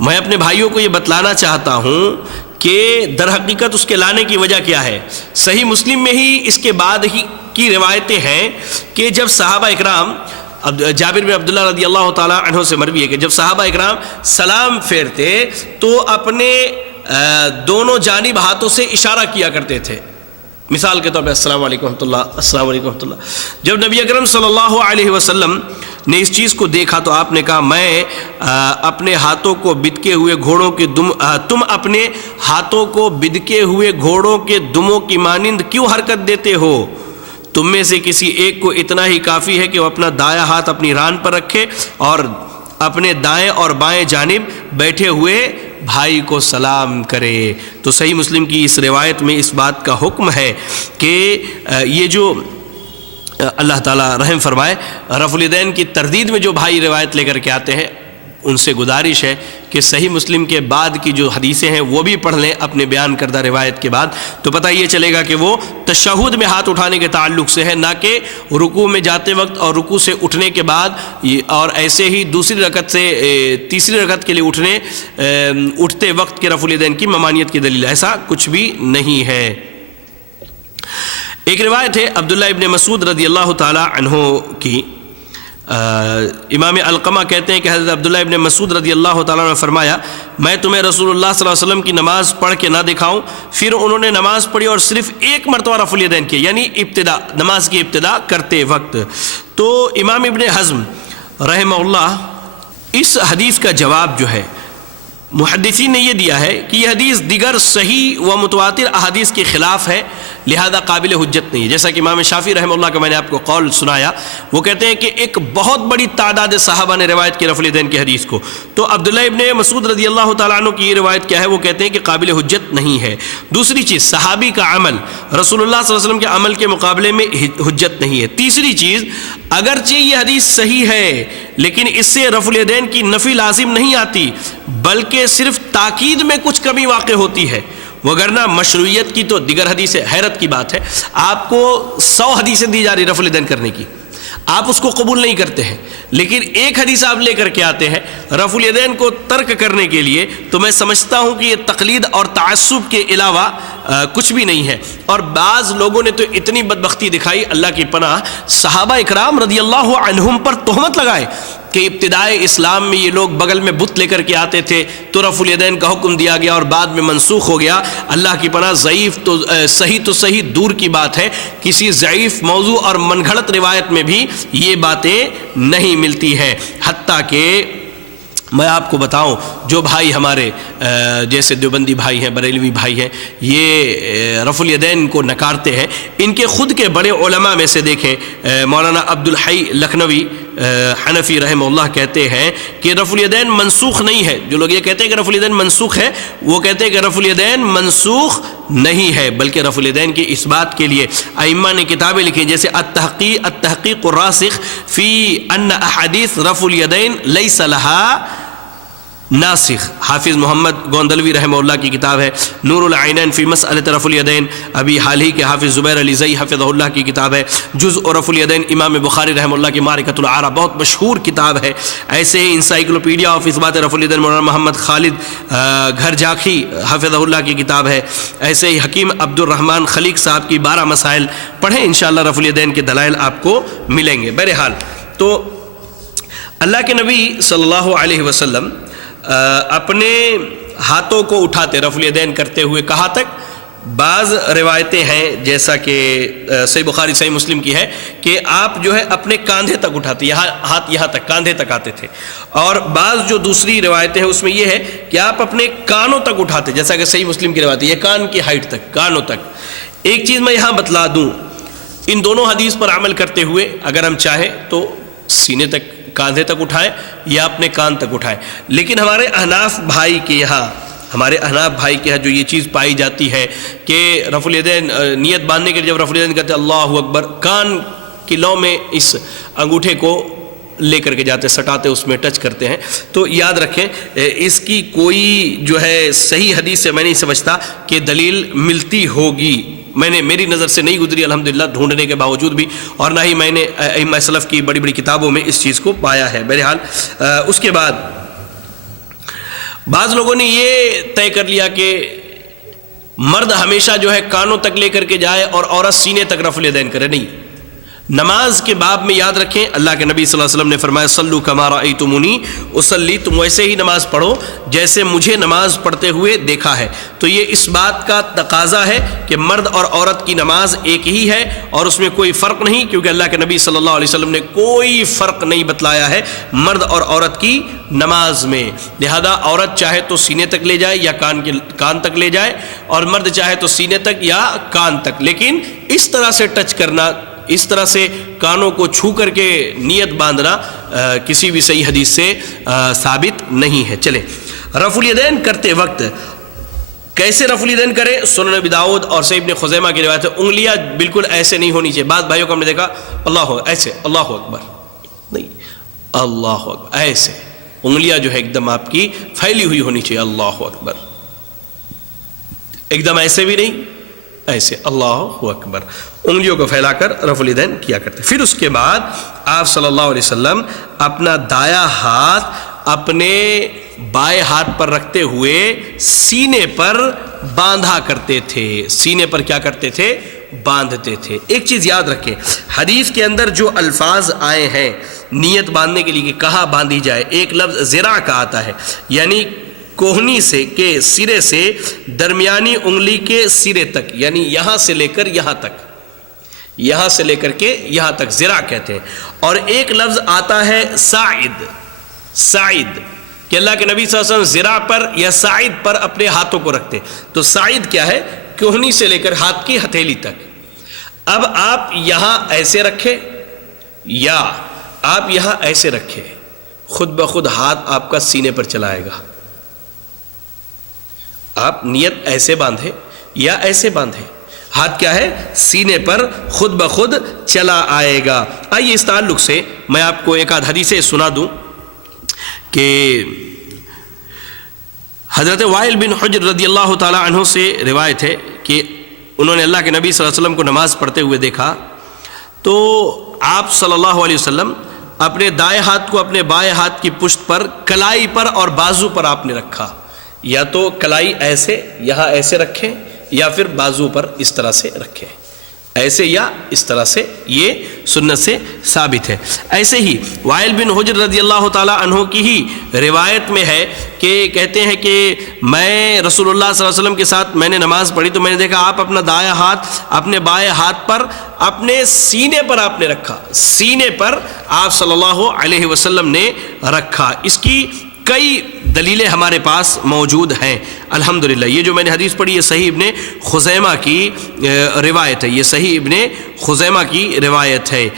میں اپنے بھائیوں کو یہ بتلانا چاہتا ہوں کہ در حقیقت اس کے لانے کی وجہ کیا ہے۔ صحیح مسلم میں ہی اس کے بعد ہی کی روایتیں ہیں کہ جب صحابہ اکرام، جابر بن عبداللہ رضی اللہ تعالی عنہ سے مروی ہے کہ جب صحابہ اکرام سلام پھیرتے تو اپنے دونوں جانب ہاتھوں سے اشارہ کیا کرتے تھے، مثال کے طور پہ السلام علیکم ورحمۃ اللہ، السلام علیکم ورحمۃ اللہ۔ جب نبی اکرم صلی اللہ علیہ وسلم نے اس چیز کو دیکھا تو آپ نے کہا میں اپنے ہاتھوں کو بدکے ہوئے گھوڑوں کے تم اپنے ہاتھوں کو بدکے ہوئے گھوڑوں کے دموں کی مانند کیوں حرکت دیتے ہو؟ تم میں سے کسی ایک کو اتنا ہی کافی ہے کہ وہ اپنا دایاں ہاتھ اپنی ران پر رکھے اور اپنے دائیں اور بائیں جانب بیٹھے ہوئے بھائی کو سلام کرے۔ تو صحیح مسلم کی اس روایت میں اس بات کا حکم ہے کہ یہ جو اللہ تعالیٰ رحم فرمائے، رفع الیدین کی تردید میں جو بھائی روایت لے کر کے آتے ہیں ان سے گزارش ہے کہ صحیح مسلم کے بعد کی جو حدیثیں ہیں وہ بھی پڑھ لیں اپنے بیان کردہ روایت کے بعد، تو پتہ یہ چلے گا کہ وہ تشہد میں ہاتھ اٹھانے کے تعلق سے ہے، نہ کہ رکوع میں جاتے وقت اور رکوع سے اٹھنے کے بعد، اور ایسے ہی دوسری رکعت سے تیسری رکعت کے لیے اٹھتے وقت کے رفع الیدین کی ممانعت کی دلیل، ایسا کچھ بھی نہیں ہے۔ ایک روایت ہے عبداللہ ابن مسعود رضی اللہ تعالی عنہ کی، امام علقمہ کہتے ہیں کہ حضرت عبداللہ ابن مسعود رضی اللہ تعالیٰ نے فرمایا میں تمہیں رسول اللہ صلی اللہ علیہ وسلم کی نماز پڑھ کے نہ دکھاؤں؟ پھر انہوں نے نماز پڑھی اور صرف ایک مرتبہ رفع الیدین کی، یعنی نماز کی ابتدا کرتے وقت۔ تو امام ابن حزم رحمہ اللہ اس حدیث کا جواب جو ہے محدثین نے یہ دیا ہے کہ یہ حدیث دیگر صحیح و متواتر احادیث کے خلاف ہے، لہذا قابل حجت نہیں ہے۔ جیسا کہ امام شافعی رحمہ اللہ کا میں نے آپ کو قول سنایا، وہ کہتے ہیں کہ ایک بہت بڑی تعداد صحابہ نے روایت کی رفع الیدین کی حدیث کو، تو عبداللہ ابن مسعود رضی اللہ تعالیٰ عنہ کی یہ روایت کیا ہے، وہ کہتے ہیں کہ قابل حجت نہیں ہے۔ دوسری چیز، صحابی کا عمل رسول اللہ صلی اللہ علیہ وسلم کے عمل کے مقابلے میں حجت نہیں ہے۔ تیسری چیز، اگرچہ یہ حدیث صحیح ہے لیکن اس سے رفع الیدین کی نفی لازم نہیں آتی، بلکہ صرف تاکید میں کچھ کمی واقع ہوتی ہے، وگرنہ مشروعیت کی تو دیگر حدیث ہے۔ حیرت کی بات ہے، آپ کو 100 حدیثیں دی جا رہی رفع الیدین کرنے کی، آپ اس کو قبول نہیں کرتے ہیں، لیکن ایک حدیث آپ لے کر کے آتے ہیں رفع الیدین کو ترک کرنے کے لیے، تو میں سمجھتا ہوں کہ یہ تقلید اور تعصب کے علاوہ کچھ بھی نہیں ہے۔ اور بعض لوگوں نے تو اتنی بدبختی دکھائی، اللہ کی پناہ، صحابہ اکرام رضی اللہ عنہم پر تہمت لگائے کہ ابتدائے اسلام میں یہ لوگ بغل میں بت لے کر کے آتے تھے تو رفع الیدین کا حکم دیا گیا اور بعد میں منسوخ ہو گیا۔ اللہ کی پناہ، ضعیف تو صحیح دور کی بات ہے، کسی ضعیف موضوع اور من گھڑت روایت میں بھی یہ باتیں نہیں ملتی ہے۔ حتیٰ کہ میں آپ کو بتاؤں، جو بھائی ہمارے جیسے دیوبندی بھائی ہیں، بریلوی بھائی ہیں، یہ رفع الیدین کو نکارتے ہیں، ان کے خود کے بڑے علماء میں سے دیکھیں، مولانا عبدالحی لکھنوی حنفی رحمہ اللہ کہتے ہیں کہ رفع الیدین منسوخ نہیں ہے۔ جو لوگ یہ کہتے ہیں کہ رفع الیدین منسوخ ہے، وہ کہتے ہیں کہ رفع الیدین منسوخ نہیں ہے، بلکہ رفع الیدین کی اس بات کے لیے ائمہ نے کتابیں لکھی، جیسے التحقیق الراسخ فی ان احادیث رفع الیدین لیس لها ناسخ، حافظ محمد گوندلوی رحمہ اللہ کی کتاب ہے۔ نور العینین فی مسئلۃ رفع الیدین، ابھی حال ہی کے حافظ زبیر علی زئی حفظہ اللہ کی کتاب ہے۔ جزء رفع الیدین، امام بخاری رحمہ اللہ کی معرکۃ العرب، بہت مشہور کتاب ہے۔ ایسے ہی انسائکلوپیڈیا آف اثبات رفع الیدین، مولانا محمد خالد گھر جاکھی حفظہ اللہ کی کتاب ہے۔ ایسے ہی حکیم عبد الرحمن خلیق صاحب کی 12 مسائل پڑھیں، انشاءاللہ رفع الیدین کے دلائل آپ کو ملیں گے۔ بہرحال تو اللہ کے نبی صلی اللہ علیہ وسلم اپنے ہاتھوں کو اٹھاتے رفع الیدین کرتے ہوئے کہاں تک؟ بعض روایتیں ہیں جیسا کہ صحیح بخاری صحیح مسلم کی ہے کہ آپ جو ہے اپنے کاندھے تک اٹھاتے، ہاتھ یہاں تک کاندھے تک آتے تھے، اور بعض جو دوسری روایتیں ہیں اس میں یہ ہے کہ آپ اپنے کانوں تک اٹھاتے، جیسا کہ صحیح مسلم کی روایت ہے، یہ کان کی ہائٹ تک، کانوں تک۔ ایک چیز میں یہاں بتلا دوں، ان دونوں حدیث پر عمل کرتے ہوئے اگر ہم چاہیں تو سینے تک، کاندھے تک اٹھائے یا اپنے کان تک اٹھائے، لیکن ہمارے احناف بھائی کے یہاں جو یہ چیز پائی جاتی ہے کہ رفع الیدین نیت باندھنے کے جب رفع الیدین کہتے ہیں اللہ اکبر، کان کی لو میں اس انگوٹھے کو لے کر کے جاتے، سٹاتے، اس میں ٹچ کرتے ہیں، تو یاد رکھیں اس کی کوئی جو ہے صحیح حدیث سے میں نہیں سمجھتا کہ دلیل ملتی ہوگی، میری نظر سے نہیں گزری الحمدللہ ڈھونڈنے کے باوجود بھی، اور نہ ہی میں نے ائمہ سلف کی بڑی بڑی کتابوں میں اس چیز کو پایا ہے۔ بہرحال اس کے بعد بعض لوگوں نے یہ طے کر لیا کہ مرد ہمیشہ جو ہے کانوں تک لے کر کے جائے اور عورت سینے تک رفع الیدین کرے، نہیں۔ نماز کے باب میں یاد رکھیں اللہ کے نبی صلی اللہ علیہ وسلم نے فرمایا صلو کما رأیتمونی اصلی، تم ویسے ہی نماز پڑھو جیسے مجھے نماز پڑھتے ہوئے دیکھا ہے۔ تو یہ اس بات کا تقاضا ہے کہ مرد اور عورت کی نماز ایک ہی ہے اور اس میں کوئی فرق نہیں، کیونکہ اللہ کے نبی صلی اللہ علیہ وسلم نے کوئی فرق نہیں بتلایا ہے مرد اور عورت کی نماز میں، لہذا عورت چاہے تو سینے تک لے جائے یا کان تک لے جائے، اور مرد چاہے تو سینے تک یا کان تک، لیکن اس طرح سے ٹچ کرنا، اس طرح سے کانوں کو چھو کر کے نیت باندھنا کسی بھی صحیح حدیث سے ثابت نہیں ہے۔ چلیں، رفع الیدین کرتے وقت کیسے رفع الیدین کرے؟ سنن ابی داؤد اور صحیح ابن خزیمہ کی روایت ہے، انگلیاں بالکل ایسے نہیں ہونی چاہیے. بعض بھائیوں کو ہم نے دیکھا اللہ ایسے اللہ اکبر، نہیں، اللہ اکبر ایسے، انگلیاں جو ہے ایک دم آپ کی پھیلی ہوئی ہونی چاہیے. اللہ اکبر، ایک دم ایسے بھی نہیں، ایسے اللہ اکبر، انگلیوں کو پھیلا کر رفع الیدین کیا کرتے. پھر اس کے بعد آپ صلی اللہ علیہ وسلم اپنا دایاں ہاتھ اپنے بائیں ہاتھ پر رکھتے ہوئے سینے پر باندھا کرتے تھے. سینے پر کیا کرتے تھے؟ باندھتے تھے. ایک چیز یاد رکھیں، حدیث کے اندر جو الفاظ آئے ہیں نیت باندھنے کے لیے کہ کہاں باندھی جائے، ایک لفظ ذراع کا آتا ہے، یعنی کوہنی سے کے سرے سے درمیانی انگلی کے سرے تک، یعنی یہاں سے لے کر یہاں تک، یہاں سے لے کر کے یہاں تک ذراع کہتے ہیں. اور ایک لفظ آتا ہے ساعد، ساعد، کہ اللہ کے نبی صلی اللہ علیہ وسلم ذراع پر یا ساعد پر اپنے ہاتھوں کو رکھتے. تو ساعد کیا ہے؟ کوہنی سے لے کر ہاتھ کی ہتھیلی تک. اب آپ یہاں ایسے رکھے یا آپ یہاں ایسے رکھے، خود بخود ہاتھ آپ کا سینے پر چلا آئے گا. آپ نیت ایسے باندھے یا ایسے باندھے، ہاتھ کیا ہے؟ سینے پر خود بخود چلا آئے گا. آئیے اس تعلق سے میں آپ کو ایک آدھ حدیثیں سنا دوں کہ حضرت وائل بن حجر رضی اللہ تعالی عنہ سے روایت ہے کہ انہوں نے اللہ کے نبی صلی اللہ علیہ وسلم کو نماز پڑھتے ہوئے دیکھا تو آپ صلی اللہ علیہ وسلم اپنے دائیں ہاتھ کو اپنے بائیں ہاتھ کی پشت پر، کلائی پر اور بازو پر آپ نے رکھا. یا تو کلائی ایسے یہاں ایسے رکھیں یا پھر بازو پر اس طرح سے رکھیں، ایسے یا اس طرح سے، یہ سنت سے ثابت ہے. ایسے ہی وائل بن حجر رضی اللہ تعالی عنہ کی ہی روایت میں ہے کہ کہتے ہیں کہ میں رسول اللہ صلی اللہ علیہ وسلم کے ساتھ میں نے نماز پڑھی تو میں نے دیکھا آپ اپنا دایاں ہاتھ اپنے بائیں ہاتھ پر اپنے سینے پر آپ نے رکھا، سینے پر آپ صلی اللہ علیہ وسلم نے رکھا. اس کی کئی دلیلیں ہمارے پاس موجود ہیں الحمدللہ. یہ جو میں نے حدیث پڑھی یہ صحیح ابن خزیمہ کی روایت ہے، یہ صحیح ابن خزیمہ کی روایت ہے.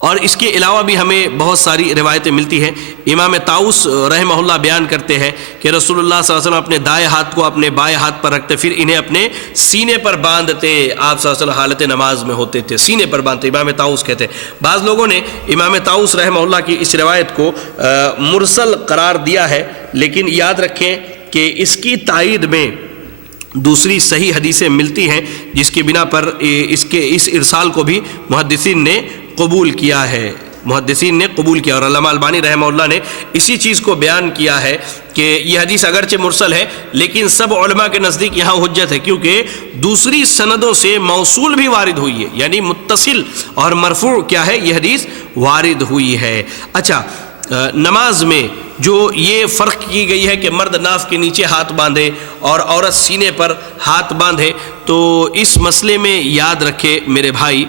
اور اس کے علاوہ بھی ہمیں بہت ساری روایتیں ملتی ہیں. امام طاؤس رحمہ اللہ بیان کرتے ہیں کہ رسول اللہ صلی اللہ علیہ وسلم اپنے دائیں ہاتھ کو اپنے بائیں ہاتھ پر رکھتے، پھر انہیں اپنے سینے پر باندھتے. آپ صلی اللہ علیہ وسلم حالت نماز میں ہوتے تھے سینے پر باندھتے. امام طاؤس کہتے ہیں. بعض لوگوں نے امام طاؤس رحمہ اللہ کی اس روایت کو مرسل قرار دیا ہے، لیکن یاد رکھیں کہ اس کی تائید میں دوسری صحیح حدیثیں ملتی ہیں جس کی بنا پر اس ارسال کو بھی محدثین نے قبول کیا ہے، محدثین نے قبول کیا. اور علامہ البانی رحمہ اللہ نے اسی چیز کو بیان کیا ہے کہ یہ حدیث اگرچہ مرسل ہے لیکن سب علماء کے نزدیک یہاں حجت ہے، کیونکہ دوسری سندوں سے موصول بھی وارد ہوئی ہے، یعنی متصل اور مرفوع کیا ہے یہ حدیث وارد ہوئی ہے. اچھا، نماز میں جو یہ فرق کی گئی ہے کہ مرد ناف کے نیچے ہاتھ باندھے اور عورت سینے پر ہاتھ باندھے، تو اس مسئلے میں یاد رکھے میرے بھائی،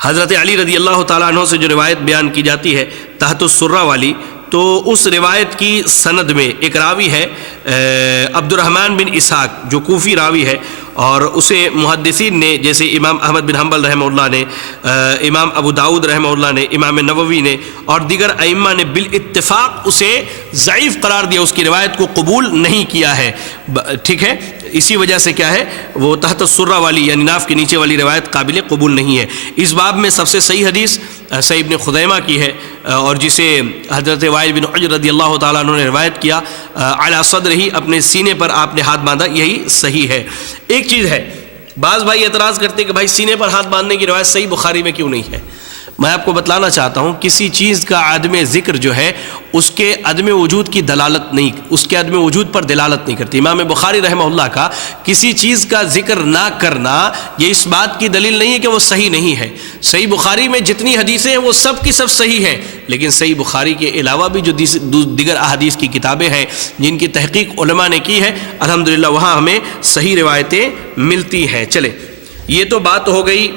حضرت علی رضی اللہ تعالیٰ عنہ سے جو روایت بیان کی جاتی ہے تحت السرہ والی، تو اس روایت کی سند میں ایک راوی ہے عبد الرحمن بن اسحاق جو کوفی راوی ہے، اور اسے محدثین نے جیسے امام احمد بن حنبل رحمہ اللہ نے، امام ابو داؤد رحمہ اللہ نے، امام نووی نے اور دیگر ائمہ نے بالاتفاق اسے ضعیف قرار دیا، اس کی روایت کو قبول نہیں کیا ہے. ٹھیک ہے، اسی وجہ سے کیا ہے وہ تحت السرہ والی یعنی ناف کے نیچے والی روایت قابل قبول نہیں ہے. اس باب میں سب سے صحیح حدیث صحیح ابن خزیمہ کی ہے، اور جسے حضرت وائل بن حجر رضی اللہ تعالیٰ عنہ نے روایت کیا، علی صدر ہی اپنے سینے پر آپ نے ہاتھ باندھا، یہی صحیح ہے. ایک چیز ہے، بعض بھائی اعتراض کرتے ہیں کہ بھائی سینے پر ہاتھ باندھنے کی روایت صحیح بخاری میں کیوں نہیں ہے. میں آپ کو بتلانا چاہتا ہوں کسی چیز کا عدم ذکر جو ہے اس کے عدم وجود کی دلالت نہیں، اس کے عدم وجود پر دلالت نہیں کرتی. امام بخاری رحمہ اللہ کا کسی چیز کا ذکر نہ کرنا یہ اس بات کی دلیل نہیں ہے کہ وہ صحیح نہیں ہے. صحیح بخاری میں جتنی حدیثیں ہیں وہ سب کی سب صحیح ہیں، لیکن صحیح بخاری کے علاوہ بھی جو دیگر احادیث کی کتابیں ہیں جن کی تحقیق علماء نے کی ہے الحمدللہ وہاں ہمیں صحیح روایتیں ملتی ہیں. چلے، یہ تو بات ہو گئی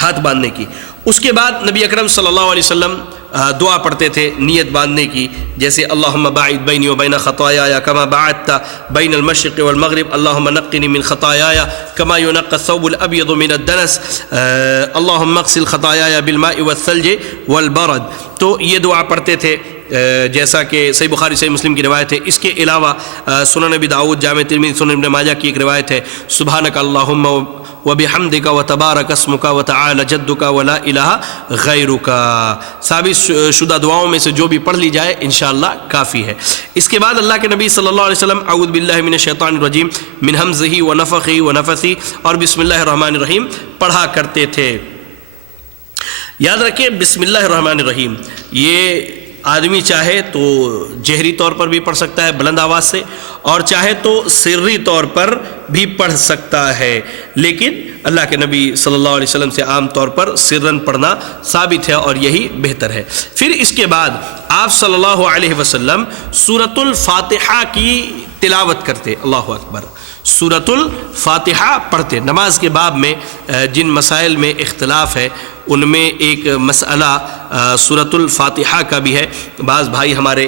ہاتھ باندھنے کی. اس کے بعد نبی اکرم صلی اللہ علیہ وسلم دعا پڑھتے تھے نیت باندھنے کی، جیسے اللہم باعد بینی و بین خطایایا کما باعدت بین المشرق والمغرب، اللہم نقنی من خطایایا کما ینقی الثوب الابیض من الدنس، اللہم اغسل خطایایا بالماء والثلج والبرد. تو یہ دعا پڑھتے تھے جیسا کہ صحیح بخاری صحیح مسلم کی روایت ہے۔ اس کے علاوہ سنن ابی داؤد، جامع ترمذی، سنن ابن ماجہ کی ایک روایت ہے، سبحانک اللہم وبحمدک وتبارک اسمک وتعالی جدک ولا الہ غیرک، ثابت شدہ دعاؤں میں سے جو بھی پڑھ لی جائے انشاءاللہ کافی ہے۔ اس کے بعد اللہ کے نبی صلی اللہ علیہ وسلم اعوذ باللہ من الشیطان الرجیم من ہمزہ ونفخہ ونفثہ اور بسم اللہ الرحمن الرحیم پڑھا کرتے تھے۔ یاد رکھیں بسم اللہ الرحمن الرحیم یہ آدمی چاہے تو جہری طور پر بھی پڑھ سکتا ہے بلند آواز سے، اور چاہے تو سری طور پر بھی پڑھ سکتا ہے، لیکن اللہ کے نبی صلی اللہ علیہ وسلم سے عام طور پر سرن پڑھنا ثابت ہے اور یہی بہتر ہے۔ پھر اس کے بعد آپ صلی اللہ علیہ وسلم سورۃ الفاتحہ کی تلاوت کرتے، اللہ اکبر، سورۃ الفاتحہ پڑھتے۔ نماز کے باب میں جن مسائل میں اختلاف ہے ان میں ایک مسئلہ سورۃ الفاتحہ کا بھی ہے۔ بعض بھائی ہمارے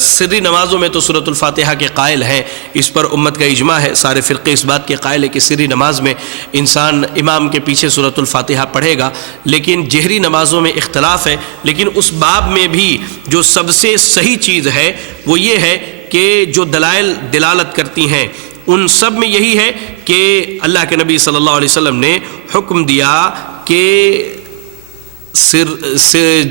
سری نمازوں میں تو سورۃ الفاتحہ کے قائل ہیں، اس پر امت کا اجماع ہے، سارے فرقے اس بات کے قائل ہے کہ سری نماز میں انسان امام کے پیچھے سورۃ الفاتحہ پڑھے گا، لیکن جہری نمازوں میں اختلاف ہے۔ لیکن اس باب میں بھی جو سب سے صحیح چیز ہے وہ یہ ہے کہ جو دلائل دلالت کرتی ہیں ان سب میں یہی ہے کہ اللہ کے نبی صلی اللہ علیہ وسلم نے حکم دیا کہ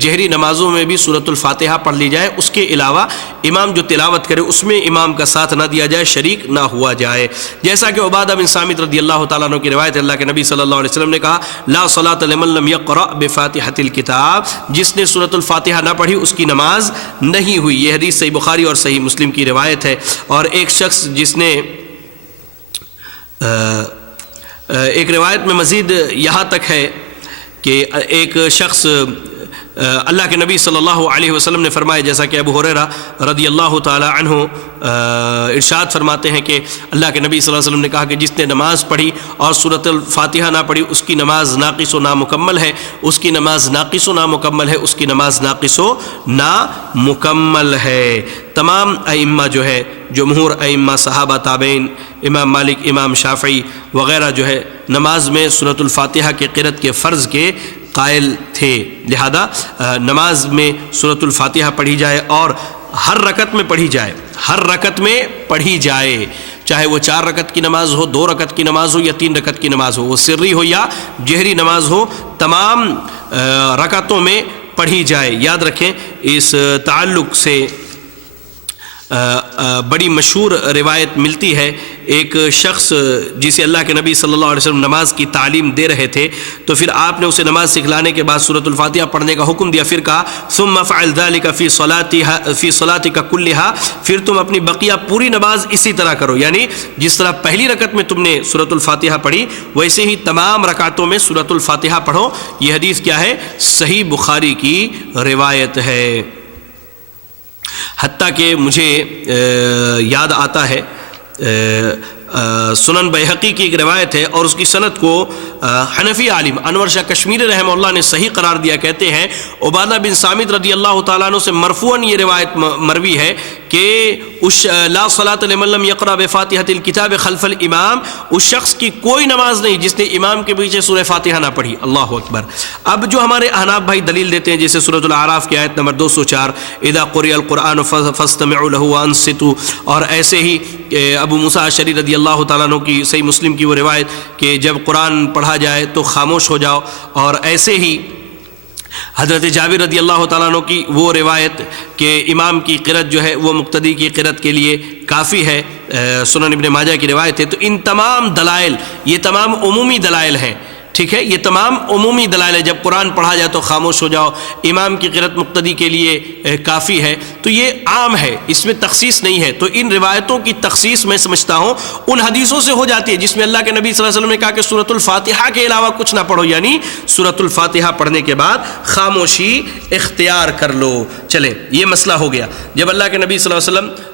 جہری نمازوں میں بھی سورۃ الفاتحہ پڑھ لی جائے، اس کے علاوہ امام جو تلاوت کرے اس میں امام کا ساتھ نہ دیا جائے، شریک نہ ہوا جائے۔ جیسا کہ عبادہ بن صامت رضی اللہ تعالیٰ عنہ کی روایت ہے، اللہ کے نبی صلی اللہ علیہ وسلم نے کہا لا صلاۃ لمن لم یقرأ بفاتحۃ الکتاب، جس نے سورۃ الفاتحہ نہ پڑھی اس کی نماز نہیں ہوئی۔ یہ حدیث صحیح بخاری اور صحیح مسلم کی روایت ہے۔ اور ایک شخص جس نے ایک روایت میں مزید یہاں تک ہے کہ ایک شخص اللہ کے نبی صلی اللہ علیہ وسلم نے فرمایا، جیسا کہ ابو ہریرہ رضی اللہ تعالی عنہ ارشاد فرماتے ہیں کہ اللہ کے نبی صلی اللہ علیہ وسلم نے کہا کہ جس نے نماز پڑھی اور سورۃ الفاتحہ نہ پڑھی اس کی نماز ناقص و نامکمل ہے، اس کی نماز ناقص و نامکمل ہے، اس کی نماز ناقص و نامکمل ہے۔ تمام ائمہ جو ہے، جمہور ائمہ، صحابہ، تابعین، امام مالک، امام شافعی وغیرہ جو ہے نماز میں سورۃ الفاتحہ کے قرأت کے فرض کے قائل تھے، لہذا نماز میں سورۃ الفاتحہ پڑھی جائے اور ہر رکعت میں پڑھی جائے، ہر رکعت میں پڑھی جائے، چاہے وہ 4 رکعت کی نماز ہو، 2 رکعت کی نماز ہو یا 3 رکعت کی نماز ہو، وہ سری ہو یا جہری نماز ہو، تمام رکعتوں میں پڑھی جائے۔ یاد رکھیں اس تعلق سے بڑی مشہور روایت ملتی ہے، ایک شخص جسے اللہ کے نبی صلی اللہ علیہ وسلم نماز کی تعلیم دے رہے تھے، تو پھر آپ نے اسے نماز سکھلانے کے بعد سورۃ الفاتحہ پڑھنے کا حکم دیا، پھر کہا ثم فعل ذلك في صلاتك كلها، پھر تم اپنی بقیہ پوری نماز اسی طرح کرو، یعنی جس طرح پہلی رکعت میں تم نے سورۃ الفاتحہ پڑھی ویسے ہی تمام رکعتوں میں سورۃ الفاتحہ پڑھو۔ یہ حدیث کیا ہے؟ صحیح بخاری کی روایت ہے۔ حتیٰ کہ مجھے یاد آتا ہے سنن بیہقی کی ایک روایت ہے اور اس کی سند کو حنفی عالم انور شاہ کشمیری رحمہ اللہ نے صحیح قرار دیا، کہتے ہیں عبادہ بن صامت رضی اللہ تعالیٰ عنہ سے مرفوعاً یہ روایت مروی ہے کہ لا صلاۃ لمن لم یقرأ بفاتحۃ الکتاب خلف الامام، اس شخص کی کوئی نماز نہیں جس نے امام کے پیچھے سورہ فاتحہ نہ پڑھی۔ اللہ اکبر۔ اب جو ہمارے احناف بھائی دلیل دیتے ہیں جیسے سورۃ الاعراف کی آیت نمبر 204 اذا قرئ القرآن فاستمعوا له وانصتوا، اور ایسے ہی ابو موسیٰ اشعری رضی اللہ تعالیٰ عنہ کی صحیح مسلم کی وہ روایت کہ جب قرآن پڑھا جائے تو خاموش ہو جاؤ، اور ایسے ہی حضرت جابر رضی اللہ تعالیٰ عنہ کی وہ روایت کہ امام کی قرأت جو ہے وہ مقتدی کی قرأت کے لیے کافی ہے، سنن ابن ماجہ کی روایت ہے۔ تو ان تمام دلائل، یہ تمام عمومی دلائل ہیں، ٹھیک ہے، یہ تمام عمومی دلائل ہے، جب قرآن پڑھا جائے تو خاموش ہو جاؤ، امام کی قرأت مقتدی کے لیے کافی ہے، تو یہ عام ہے، اس میں تخصیص نہیں ہے۔ تو ان روایتوں کی تخصیص میں سمجھتا ہوں ان حدیثوں سے ہو جاتی ہے جس میں اللہ کے نبی صلی اللہ علیہ وسلم نے کہا کہ سورۃ الفاتحہ کے علاوہ کچھ نہ پڑھو، یعنی سورۃ الفاتحہ پڑھنے کے بعد خاموشی اختیار کر لو۔ چلیں، یہ مسئلہ ہو گیا۔ جب اللہ کے نبی صلی اللہ علیہ وسلم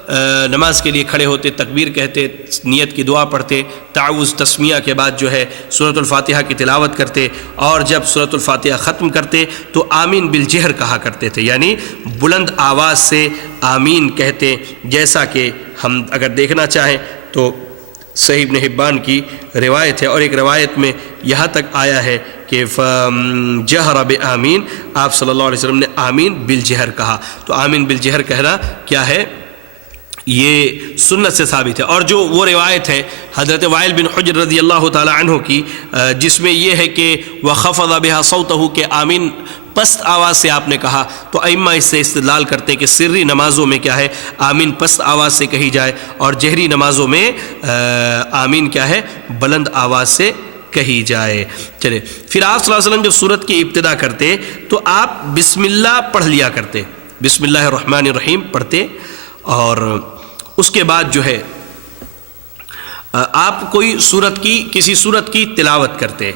نماز کے لیے کھڑے ہوتے، تکبیر کہتے، نیت کی دعا پڑھتے، تعوذ تسمیہ کے بعد جو ہے سورۃ الفاتحہ کی تلاوت کرتے، اور جب سورۃ الفاتحہ ختم کرتے تو آمین بالجہر کہا کرتے تھے، یعنی بلند آواز سے آمین کہتے، جیسا کہ ہم اگر دیکھنا چاہیں تو صحیح ابن حبان کی روایت ہے، اور ایک روایت میں یہاں تک آیا ہے کہ جہر بآمین، آپ صلی اللہ علیہ وسلم نے آمین بالجہر کہا. تو آمین بالجہر کہنا کیا ہے؟ یہ سنت سے ثابت ہے. اور جو وہ روایت ہے حضرت وائل بن حجر رضی اللہ تعالی عنہ کی، جس میں یہ ہے کہ وَخَفَضَ بِهَا صَوْتَهُ کہ آمین پست آواز سے آپ نے کہا، تو ائمہ اس سے استدلال کرتے ہیں کہ سری نمازوں میں کیا ہے آمین پست آواز سے کہی جائے، اور جہری نمازوں میں آمین کیا ہے بلند آواز سے کہی جائے. چلے پھر آپ صلی اللہ علیہ وسلم جب سورت کی ابتدا کرتے تو آپ بسم اللہ پڑھ لیا کرتے، بسم اللہ الرحمن الرحیم پڑھتے، اور اس کے بعد جو ہے آپ کوئی کسی سورت کی تلاوت کرتے.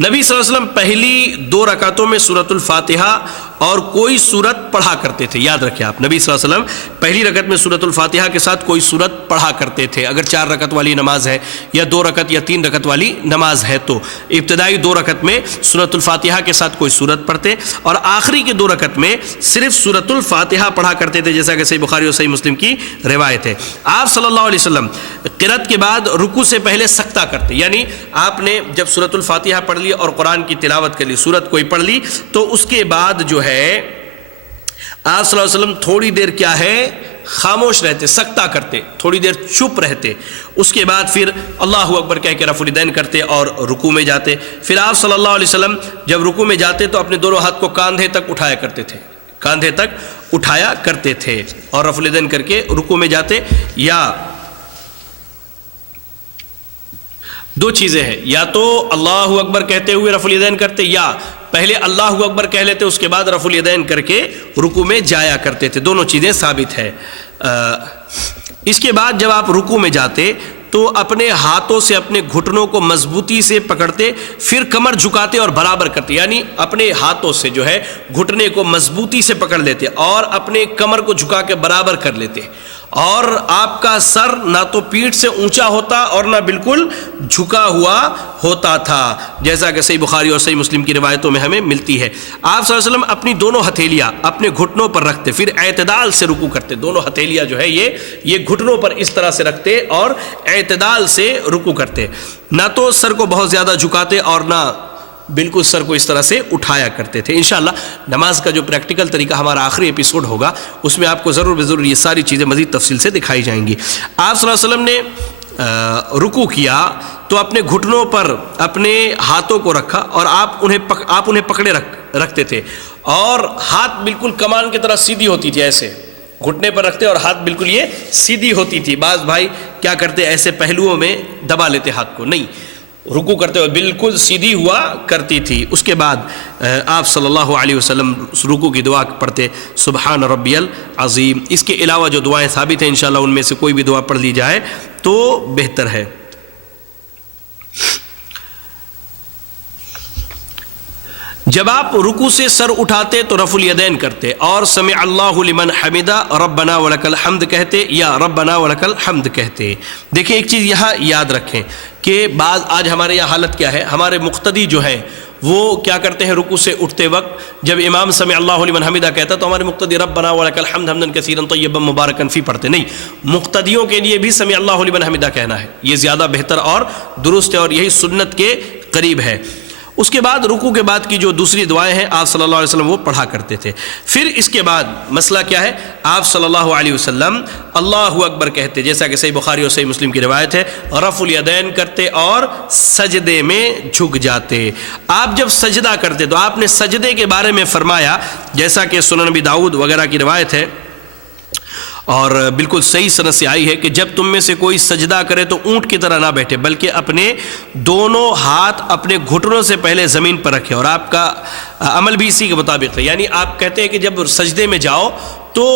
نبی صلی اللہ علیہ وسلم پہلی 2 رکعتوں میں سورۃ الفاتحہ اور کوئی سورت پڑھا کرتے تھے. یاد رکھیں آپ، نبی صلی اللہ علیہ وسلم پہلی رکعت میں سورۃ الفاتحہ کے ساتھ کوئی سورت پڑھا کرتے تھے. اگر 4 رکعت والی نماز ہے یا 2 رکعت یا 3 رکعت والی نماز ہے تو ابتدائی 2 رکعت میں سورۃ الفاتحہ کے ساتھ کوئی سورت پڑھتے، اور آخری کے 2 رکعت میں صرف سورۃ الفاتحہ پڑھا کرتے تھے، جیسا کہ صحیح بخاری اور صحیح مسلم کی روایت ہے. آپ صلی اللہ علیہ وسلم قرات کے بعد رکوع سے پہلے سکتہ کرتے، یعنی آپ نے جب سورۃ الفاتحہ پڑھ لی اور قرآن کی تلاوت کر لی، سورت کوئی پڑھ لی، تو اس کے بعد جو ہے آپ صلی اللہ علیہ وسلم تھوڑی دیر کیا ہے خاموش رہتے، سکتہ کرتے، تھوڑی دیر چپ رہتے. اس کے بعد پھر اللہ اکبر کہہ کے رفع الیدین کرتے اور رکوع میں جاتے. پھر آپ صلی اللہ علیہ وسلم جب رکوع میں جاتے تو اپنے دونوں ہاتھ کو کاندھے تک اٹھایا کرتے تھے، کاندھے تک اٹھایا کرتے تھے اور رفع الیدین کر کے رکوع میں جاتے. یا 2 چیزیں ہیں، یا تو اللہ اکبر کہتے ہوئے رفع الیدین کرتے، یا پہلے اللہ اکبر کہہ لیتے اس کے بعد رفع الیدین کر کے رکوع میں جایا کرتے تھے. دونوں چیزیں ثابت ہے. اس کے بعد جب آپ رکوع میں جاتے تو اپنے ہاتھوں سے اپنے گھٹنوں کو مضبوطی سے پکڑتے، پھر کمر جھکاتے اور برابر کرتے، یعنی اپنے ہاتھوں سے جو ہے گھٹنے کو مضبوطی سے پکڑ لیتے اور اپنے کمر کو جھکا کے برابر کر لیتے، اور آپ کا سر نہ تو پیٹھ سے اونچا ہوتا اور نہ بالکل جھکا ہوا ہوتا تھا، جیسا کہ صحیح بخاری اور صحیح مسلم کی روایتوں میں ہمیں ملتی ہے. آپ صلی اللہ علیہ وسلم اپنی دونوں ہتھیلیاں اپنے گھٹنوں پر رکھتے، پھر اعتدال سے رکوع کرتے. دونوں ہتھیلیاں جو ہے یہ گھٹنوں پر اس طرح سے رکھتے اور اعتدال سے رکوع کرتے، نہ تو سر کو بہت زیادہ جھکاتے اور نہ بالکل سر کو اس طرح سے اٹھایا کرتے تھے. انشاءاللہ نماز کا جو پریکٹیکل طریقہ ہمارا آخری ایپیسوڈ ہوگا اس میں آپ کو ضرور یہ ساری چیزیں مزید تفصیل سے دکھائی جائیں گی. آپ صلی اللہ علیہ وسلم نے رکوع کیا تو اپنے گھٹنوں پر اپنے ہاتھوں کو رکھا اور آپ انہیں پکڑے رکھتے تھے، اور ہاتھ بالکل کمان کی طرح سیدھی ہوتی تھی، ایسے گھٹنے پر رکھتے اور ہاتھ بالکل یہ سیدھی ہوتی تھی. بعض بھائی کیا کرتے ایسے پہلوؤں میں دبا لیتے ہاتھ کو، نہیں، رکوع کرتے ہوئے بالکل سیدھی ہوا کرتی تھی. اس کے بعد آپ صلی اللہ علیہ وسلم رکوع کی دعا پڑھتے سبحان ربی العظیم. اس کے علاوہ جو دعائیں ثابت ہیں انشاءاللہ ان میں سے کوئی بھی دعا پڑھ لی جائے تو بہتر ہے. جب آپ رکوع سے سر اٹھاتے تو رفع الیدین کرتے اور سمع اللہ لمن حمدہ ربنا ولک الحمد کہتے یا ربنا ولک الحمد کہتے. دیکھیں ایک چیز یہاں یاد رکھیں کہ آج ہمارے یہاں حالت کیا ہے، ہمارے مقتدی جو ہیں وہ کیا کرتے ہیں، رکوع سے اٹھتے وقت جب امام سمع اللہ لمن حمدہ کہتا تو ہمارے مقتدی ربنا ولک الحمد حمدا کثیرا طیبا مبارکا فی پڑھتے. نہیں، مقتدیوں کے لیے بھی سمع اللہ لمن حمدہ کہنا ہے، یہ زیادہ بہتر اور درست ہے اور یہی سنت کے قریب ہے. اس کے بعد رکوع کے بعد کی جو دوسری دعائیں ہیں آپ صلی اللہ علیہ وسلم وہ پڑھا کرتے تھے. پھر اس کے بعد مسئلہ کیا ہے، آپ صلی اللہ علیہ وسلم اللہ اکبر کہتے، جیسا کہ صحیح بخاری اور صحیح مسلم کی روایت ہے، رفع الیدین کرتے اور سجدے میں جھک جاتے. آپ جب سجدہ کرتے تو آپ نے سجدے کے بارے میں فرمایا، جیسا کہ سنن نبی داؤد وغیرہ کی روایت ہے اور بالکل صحیح سند سے آئی ہے کہ جب تم میں سے کوئی سجدہ کرے تو اونٹ کی طرح نہ بیٹھے بلکہ اپنے دونوں ہاتھ اپنے گھٹنوں سے پہلے زمین پر رکھے، اور آپ کا عمل بھی اسی کے مطابق ہے. یعنی آپ کہتے ہیں کہ جب سجدے میں جاؤ تو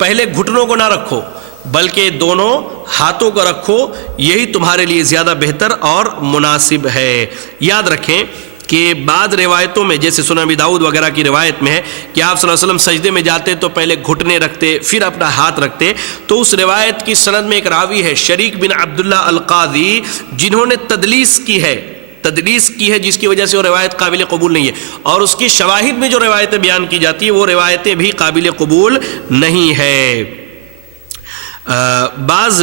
پہلے گھٹنوں کو نہ رکھو بلکہ دونوں ہاتھوں کو رکھو، یہی تمہارے لیے زیادہ بہتر اور مناسب ہے. یاد رکھیں کہ بعض روایتوں میں جیسے سنن ابی داؤد وغیرہ کی روایت میں ہے کہ آپ صلی اللہ علیہ وسلم سجدے میں جاتے تو پہلے گھٹنے رکھتے پھر اپنا ہاتھ رکھتے. تو اس روایت کی سند میں ایک راوی ہے شریک بن عبداللہ القاضی، جنہوں نے تدلیس کی ہے جس کی وجہ سے وہ روایت قابل قبول نہیں ہے، اور اس کی شواہد میں جو روایتیں بیان کی جاتی ہیں وہ روایتیں بھی قابل قبول نہیں ہے. بعض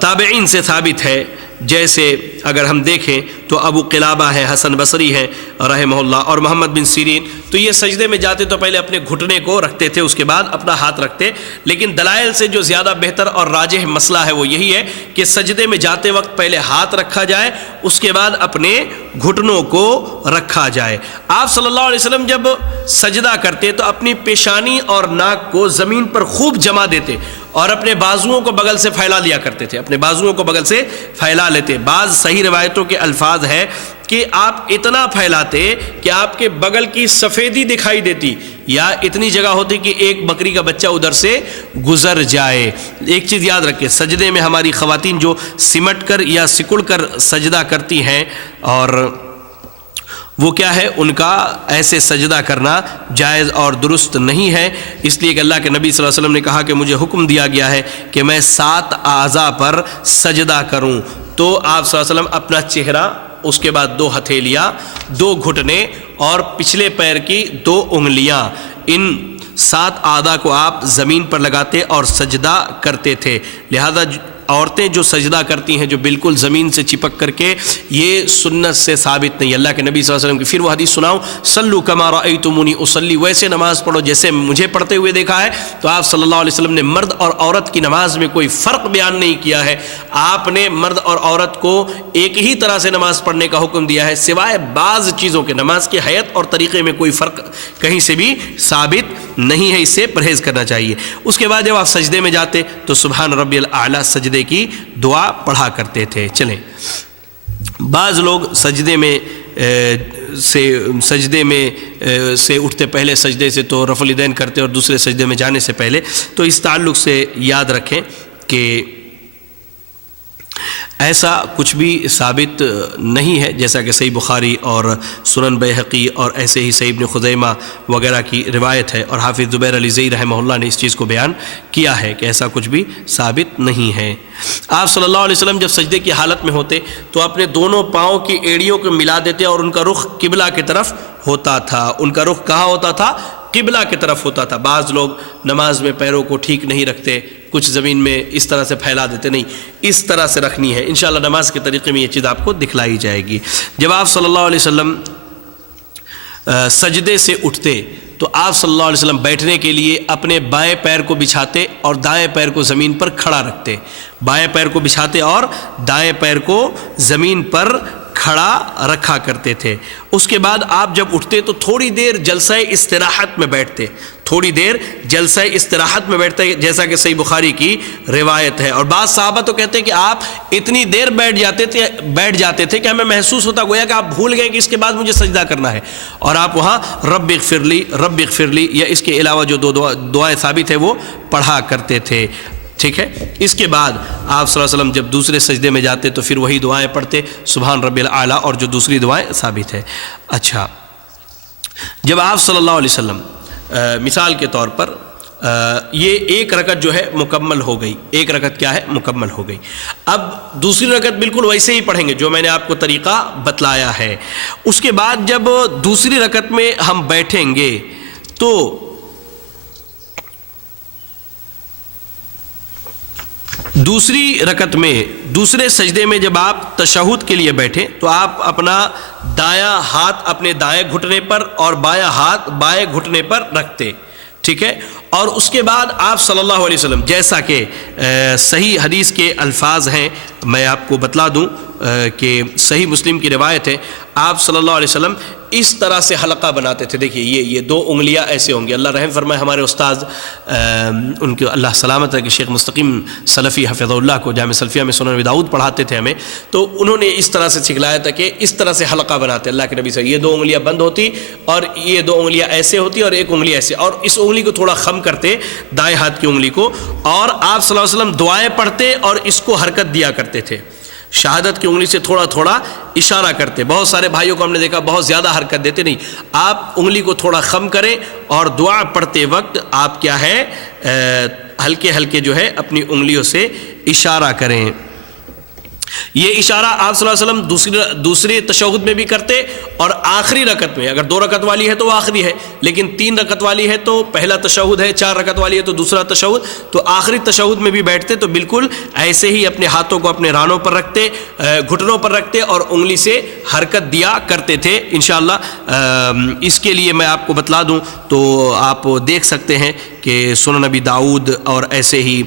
تابعین سے ثابت ہے جیسے اگر ہم دیکھیں تو ابو قلابہ ہے، حسن بصری ہے رحمہ اللہ، اور محمد بن سیرین، تو یہ سجدے میں جاتے تو پہلے اپنے گھٹنے کو رکھتے تھے، اس کے بعد اپنا ہاتھ رکھتے. لیکن دلائل سے جو زیادہ بہتر اور راجح مسئلہ ہے وہ یہی ہے کہ سجدے میں جاتے وقت پہلے ہاتھ رکھا جائے، اس کے بعد اپنے گھٹنوں کو رکھا جائے. آپ صلی اللہ علیہ وسلم جب سجدہ کرتے تو اپنی پیشانی اور ناک کو زمین پر خوب جما دیتے اور اپنے بازوؤں کو بغل سے پھیلا لیا کرتے تھے، اپنے بازوؤں کو بغل سے پھیلا لیتے. بعض صحیح روایتوں کے الفاظ ہے کہ آپ اتنا پھیلاتے کہ آپ کے بغل کی سفیدی دکھائی دیتی، یا اتنی جگہ ہوتی کہ ایک بکری کا بچہ ادھر سے گزر جائے. ایک چیز یاد رکھیں، سجدے میں ہماری خواتین جو سمٹ کر یا سکڑ کر سجدہ کرتی ہیں، اور وہ کیا ہے، ان کا ایسے سجدہ کرنا جائز اور درست نہیں ہے. اس لیے کہ اللہ کے نبی صلی اللہ علیہ وسلم نے کہا کہ مجھے حکم دیا گیا ہے کہ میں 7 اعضاء پر سجدہ کروں. تو آپ صلی اللہ علیہ وسلم اپنا چہرہ، اس کے بعد 2 ہتھیلیاں، 2 گھٹنے اور پچھلے پیر کی 2 انگلیاں، ان 7 اعضاء کو آپ زمین پر لگاتے اور سجدہ کرتے تھے. لہذا عورتیں جو سجدہ کرتی ہیں جو بالکل زمین سے چپک کر کے، یہ سنت سے ثابت نہیں. اللہ کے نبی صلی اللہ علیہ وسلم کی پھر وہ حدیث سناؤں، صلو کما رأیتمونی اصلی، ویسے نماز پڑھو جیسے مجھے پڑھتے ہوئے دیکھا ہے. تو آپ صلی اللہ علیہ وسلم نے مرد اور عورت کی نماز میں کوئی فرق بیان نہیں کیا ہے. آپ نے مرد اور عورت کو ایک ہی طرح سے نماز پڑھنے کا حکم دیا ہے، سوائے بعض چیزوں کے. نماز کی حیت اور طریقے میں کوئی فرق کہیں سے بھی ثابت نہیں ہے، اس سے پرہیز کرنا چاہیے. اس کے بعد جب آپ سجدے میں جاتے تو سبحان ربی الاعلیٰ سجدے کی دعا پڑھا کرتے تھے. چلیں، بعض لوگ سجدے میں سے اٹھتے، پہلے سجدے سے تو رفع الیدین کرتے اور دوسرے سجدے میں جانے سے پہلے. تو اس تعلق سے یاد رکھیں کہ ایسا کچھ بھی ثابت نہیں ہے، جیسا کہ صحیح بخاری اور سنن بیہقی اور ایسے ہی صحیح ابن خزیمہ وغیرہ کی روایت ہے، اور حافظ زبیر علی زئی رحمہ اللہ نے اس چیز کو بیان کیا ہے کہ ایسا کچھ بھی ثابت نہیں ہے. آپ صلی اللہ علیہ وسلم جب سجدے کی حالت میں ہوتے تو اپنے دونوں پاؤں کی ایڑیوں کو ملا دیتے اور ان کا رخ قبلہ کی طرف ہوتا تھا. ان کا رخ کہاں ہوتا تھا؟ قبلہ کی طرف ہوتا تھا. بعض لوگ نماز میں پیروں کو ٹھیک نہیں رکھتے، کچھ زمین میں اس طرح سے پھیلا دیتے. نہیں، اس طرح سے رکھنی ہے. انشاءاللہ نماز کے طریقے میں یہ چیز آپ کو دکھلائی جائے گی. جب آپ صلی اللہ علیہ وسلم سجدے سے اٹھتے تو آپ صلی اللہ علیہ وسلم بیٹھنے کے لیے اپنے بائیں پیر کو بچھاتے اور دائیں پیر کو زمین پر کھڑا رکھتے. بائیں پیر کو بچھاتے اور دائیں پیر کو زمین پر کھڑا رکھا کرتے تھے. اس کے بعد آپ جب اٹھتے تو تھوڑی دیر جلسہ استراحت میں بیٹھتے، تھوڑی دیر جلسہ استراحت میں بیٹھتے، جیسا کہ صحیح بخاری کی روایت ہے. اور بعض صحابہ تو کہتے ہیں کہ آپ اتنی دیر بیٹھ جاتے تھے کہ ہمیں محسوس ہوتا گویا کہ آپ بھول گئے کہ اس کے بعد مجھے سجدہ کرنا ہے، اور آپ وہاں رب اغفر لی یا اس کے علاوہ جو 2 دعائیں ثابت ہے وہ پڑھا کرتے تھے. ٹھیک ہے. اس کے بعد آپ صلی اللہ علیہ وسلم جب دوسرے سجدے میں جاتے تو پھر وہی دعائیں پڑھتے، سبحان ربی الاعلیٰ اور جو دوسری دعائیں ثابت ہے. اچھا، جب آپ صلی اللہ علیہ وسلم مثال کے طور پر یہ ایک رکعت جو ہے مکمل ہو گئی، ایک رکعت کیا ہے مکمل ہو گئی. اب دوسری رکعت بالکل ویسے ہی پڑھیں گے جو میں نے آپ کو طریقہ بتلایا ہے. اس کے بعد جب دوسری رکعت میں ہم بیٹھیں گے تو دوسری رکعت میں دوسرے سجدے میں جب آپ تشہد کے لیے بیٹھیں تو آپ اپنا دایاں ہاتھ اپنے دائیں گھٹنے پر اور بایاں ہاتھ بائیں گھٹنے پر رکھتے. ٹھیک ہے. اور اس کے بعد آپ صلی اللہ علیہ وسلم جیسا کہ صحیح حدیث کے الفاظ ہیں، میں آپ کو بتلا دوں کہ صحیح مسلم کی روایت ہے، آپ صلی اللہ علیہ وسلم اس طرح سے حلقہ بناتے تھے. دیکھیے یہ 2 انگلیاں ایسے ہوں گی. اللہ رحم فرمائے ہمارے استاد ان کے اللہ سلامت ہے کہ شیخ مستقیم سلفی حفظہ اللہ کو جامع سلفیہ میں سنن ابی داؤد پڑھاتے تھے ہمیں، تو انہوں نے اس طرح سے سکھلایا تھا کہ اس طرح سے حلقہ بناتے اللہ کے نبی سے. یہ 2 انگلیاں بند ہوتی اور یہ 2 انگلیاں ایسے ہوتی اور ایک انگلی ایسے، اور اس انگلی کو تھوڑا خم کرتے دائیں ہاتھ کی انگلی کو، اور آپ صلی اللہ علیہ وسلم دعائیں پڑھتے اور اس کو حرکت دیا کرتے تھے. شہادت کی انگلی سے تھوڑا تھوڑا اشارہ کرتے. بہت سارے بھائیوں کو ہم نے دیکھا بہت زیادہ حرکت دیتے نہیں. آپ انگلی کو تھوڑا خم کریں اور دعا پڑھتے وقت آپ کیا ہے ہلکے ہلکے جو ہے اپنی انگلیوں سے اشارہ کریں. یہ اشارہ آپ صلی اللہ علیہ وسلم دوسرے تشہد میں بھی کرتے اور آخری رکعت میں. اگر 2 رکعت والی ہے تو وہ آخری ہے، لیکن 3 رکعت والی ہے تو پہلا تشہد ہے، 4 رکعت والی ہے تو دوسرا تشہد. تو آخری تشہد میں بھی بیٹھتے تو بالکل ایسے ہی اپنے ہاتھوں کو اپنے رانوں پر رکھتے، گھٹنوں پر رکھتے اور انگلی سے حرکت دیا کرتے تھے. انشاءاللہ اس کے لیے میں آپ کو بتلا دوں تو آپ دیکھ سکتے ہیں کہ سنن نبی داؤد اور ایسے ہی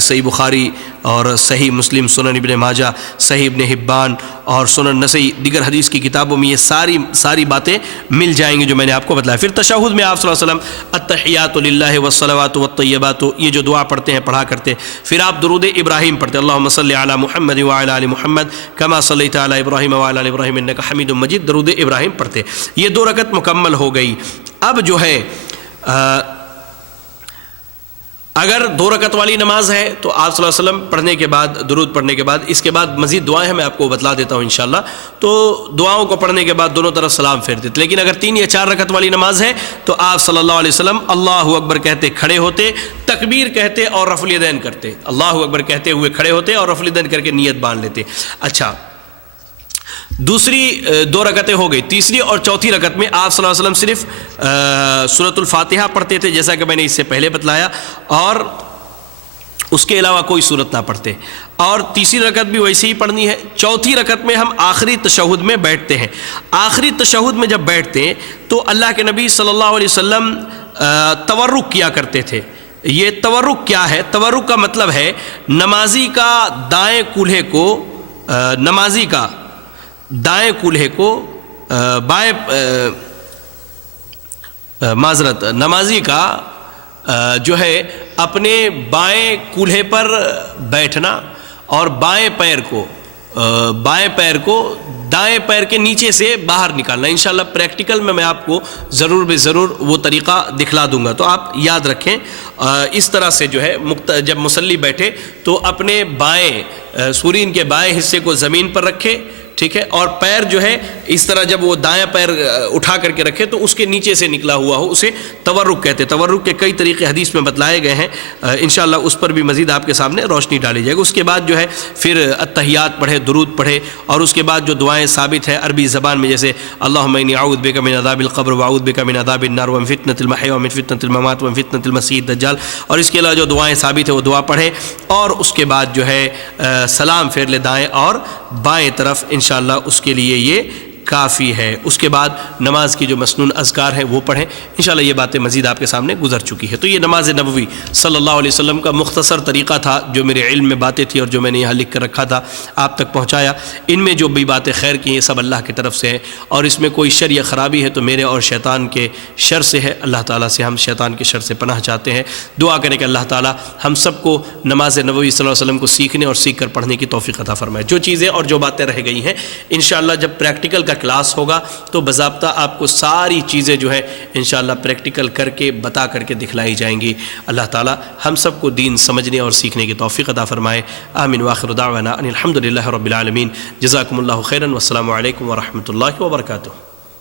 صحیح بخاری اور صحیح مسلم، سنن ابن ماجہ، صحیح ابن حبان اور سنن نسائی، دیگر حدیث کی کتابوں میں یہ ساری باتیں مل جائیں گی جو میں نے آپ کو بتلایا. پھر تشہد میں آپ صلی اللہ علیہ وسلم التحیات للہ والصلوات والطیبات، یہ جو دعا پڑھتے ہیں پڑھا کرتے. پھر آپ درود ابراہیم پڑھتے، اللہم صلی علی محمد وعلی آل محمد کما صلیت علی ابراہیم وعلی آل ابراہیم انک حمید مجید، درود ابراہیم پڑھتے. یہ 2 رکعت مکمل ہو گئی. اب جو ہے اگر 2 رکعت والی نماز ہے تو آپ صلی اللہ علیہ وسلم پڑھنے کے بعد، درود پڑھنے کے بعد، اس کے بعد مزید دعائیں ہیں، میں آپ کو بتلا دیتا ہوں انشاءاللہ. تو دعاؤں کو پڑھنے کے بعد دونوں طرف سلام پھیرتے تھے. لیکن اگر 3 یا 4 رکعت والی نماز ہے تو آپ صلی اللہ علیہ وسلم اللہ اکبر کہتے کھڑے ہوتے، تکبیر کہتے اور رفع الیدین کرتے. اللہ اکبر کہتے ہوئے کھڑے ہوتے اور رفع الیدین کر کے نیت باندھ لیتے. اچھا، دوسری 2 رکعتیں ہو گئی. تیسری اور چوتھی رکعت میں آپ صلی اللہ علیہ وسلم صرف سورۃ الفاتحہ پڑھتے تھے جیسا کہ میں نے اس سے پہلے بتلایا، اور اس کے علاوہ کوئی صورت نہ پڑھتے. اور تیسری رکعت بھی ویسے ہی پڑھنی ہے. چوتھی رکعت میں ہم آخری تشہد میں بیٹھتے ہیں. آخری تشہد میں جب بیٹھتے ہیں تو اللہ کے نبی صلی اللہ علیہ وسلم تورک کیا کرتے تھے. یہ تورک کیا ہے؟ تورک کا مطلب ہے نمازی کا دائیں کولہے کو بائیں نمازی کا جو ہے اپنے بائیں کولہے پر بیٹھنا اور بائیں پیر کو دائیں پیر کے نیچے سے باہر نکالنا. انشاءاللہ پریکٹیکل میں آپ کو ضرور وہ طریقہ دکھلا دوں گا، تو آپ یاد رکھیں. اس طرح سے جو ہے جب مصلی بیٹھے تو اپنے بائیں سورین کے بائیں حصے کو زمین پر رکھے، ٹھیک ہے، اور پیر جو ہے اس طرح جب وہ دائیں پیر اٹھا کر کے رکھے تو اس کے نیچے سے نکلا ہوا ہو، اسے تورک کہتے. تورک کے کئی طریقے حدیث میں بتلائے گئے ہیں، انشاءاللہ اس پر بھی مزید آپ کے سامنے روشنی ڈالی جائے گی. اس کے بعد جو ہے پھر التحیات پڑھے، درود پڑھے، اور اس کے بعد جو دعائیں ثابت ہیں عربی زبان میں، جیسے اللہم انی اعوذ بک من عذاب القبر واعوذ بک من عذاب النار ومن فتنۃ المحیا ومن فتنۃ الممات ومن فتنۃ المسیح الدجال، اور اس کے علاوہ جو دعائیں ثابت ہیں وہ دعا پڑھے. اور اس کے بعد جو ہے سلام پھیر لے دائیں اور بائیں طرف، انشاءاللہ اس کے لیے یہ کافی ہے. اس کے بعد نماز کی جو مسنون اذکار ہیں وہ پڑھیں. انشاءاللہ یہ باتیں مزید آپ کے سامنے گزر چکی ہے. تو یہ نماز نبوی صلی اللہ علیہ وسلم کا مختصر طریقہ تھا، جو میرے علم میں باتیں تھیں اور جو میں نے یہاں لکھ کر رکھا تھا آپ تک پہنچایا. ان میں جو بھی باتیں خیر کی یہ سب اللہ کی طرف سے ہیں، اور اس میں کوئی شر یا خرابی ہے تو میرے اور شیطان کے شر سے ہے. اللہ تعالیٰ سے ہم شیطان کے شر سے پناہ چاہتے ہیں. دعا کریں کہ اللہ تعالیٰ ہم سب کو نماز نبوی صلی اللہ علیہ وسلم کو سیکھنے اور سیکھ کر پڑھنے کی توفیق عطا فرمائے. جو چیزیں اور جو باتیں رہ گئی ہیں انشاءاللہ جب پریکٹیکل کا کلاس ہوگا تو باضابطہ آپ کو ساری چیزیں جو ہے انشاءاللہ پریکٹیکل کر کے بتا کر کے دکھلائی جائیں گی. اللہ تعالی ہم سب کو دین سمجھنے اور سیکھنے کی توفیق عطا فرمائے. آمین وآخر دعوانا ان الحمد للہ رب العالمین. جزاکم اللہ خیرا والسلام علیکم ورحمۃ اللہ وبرکاتہ.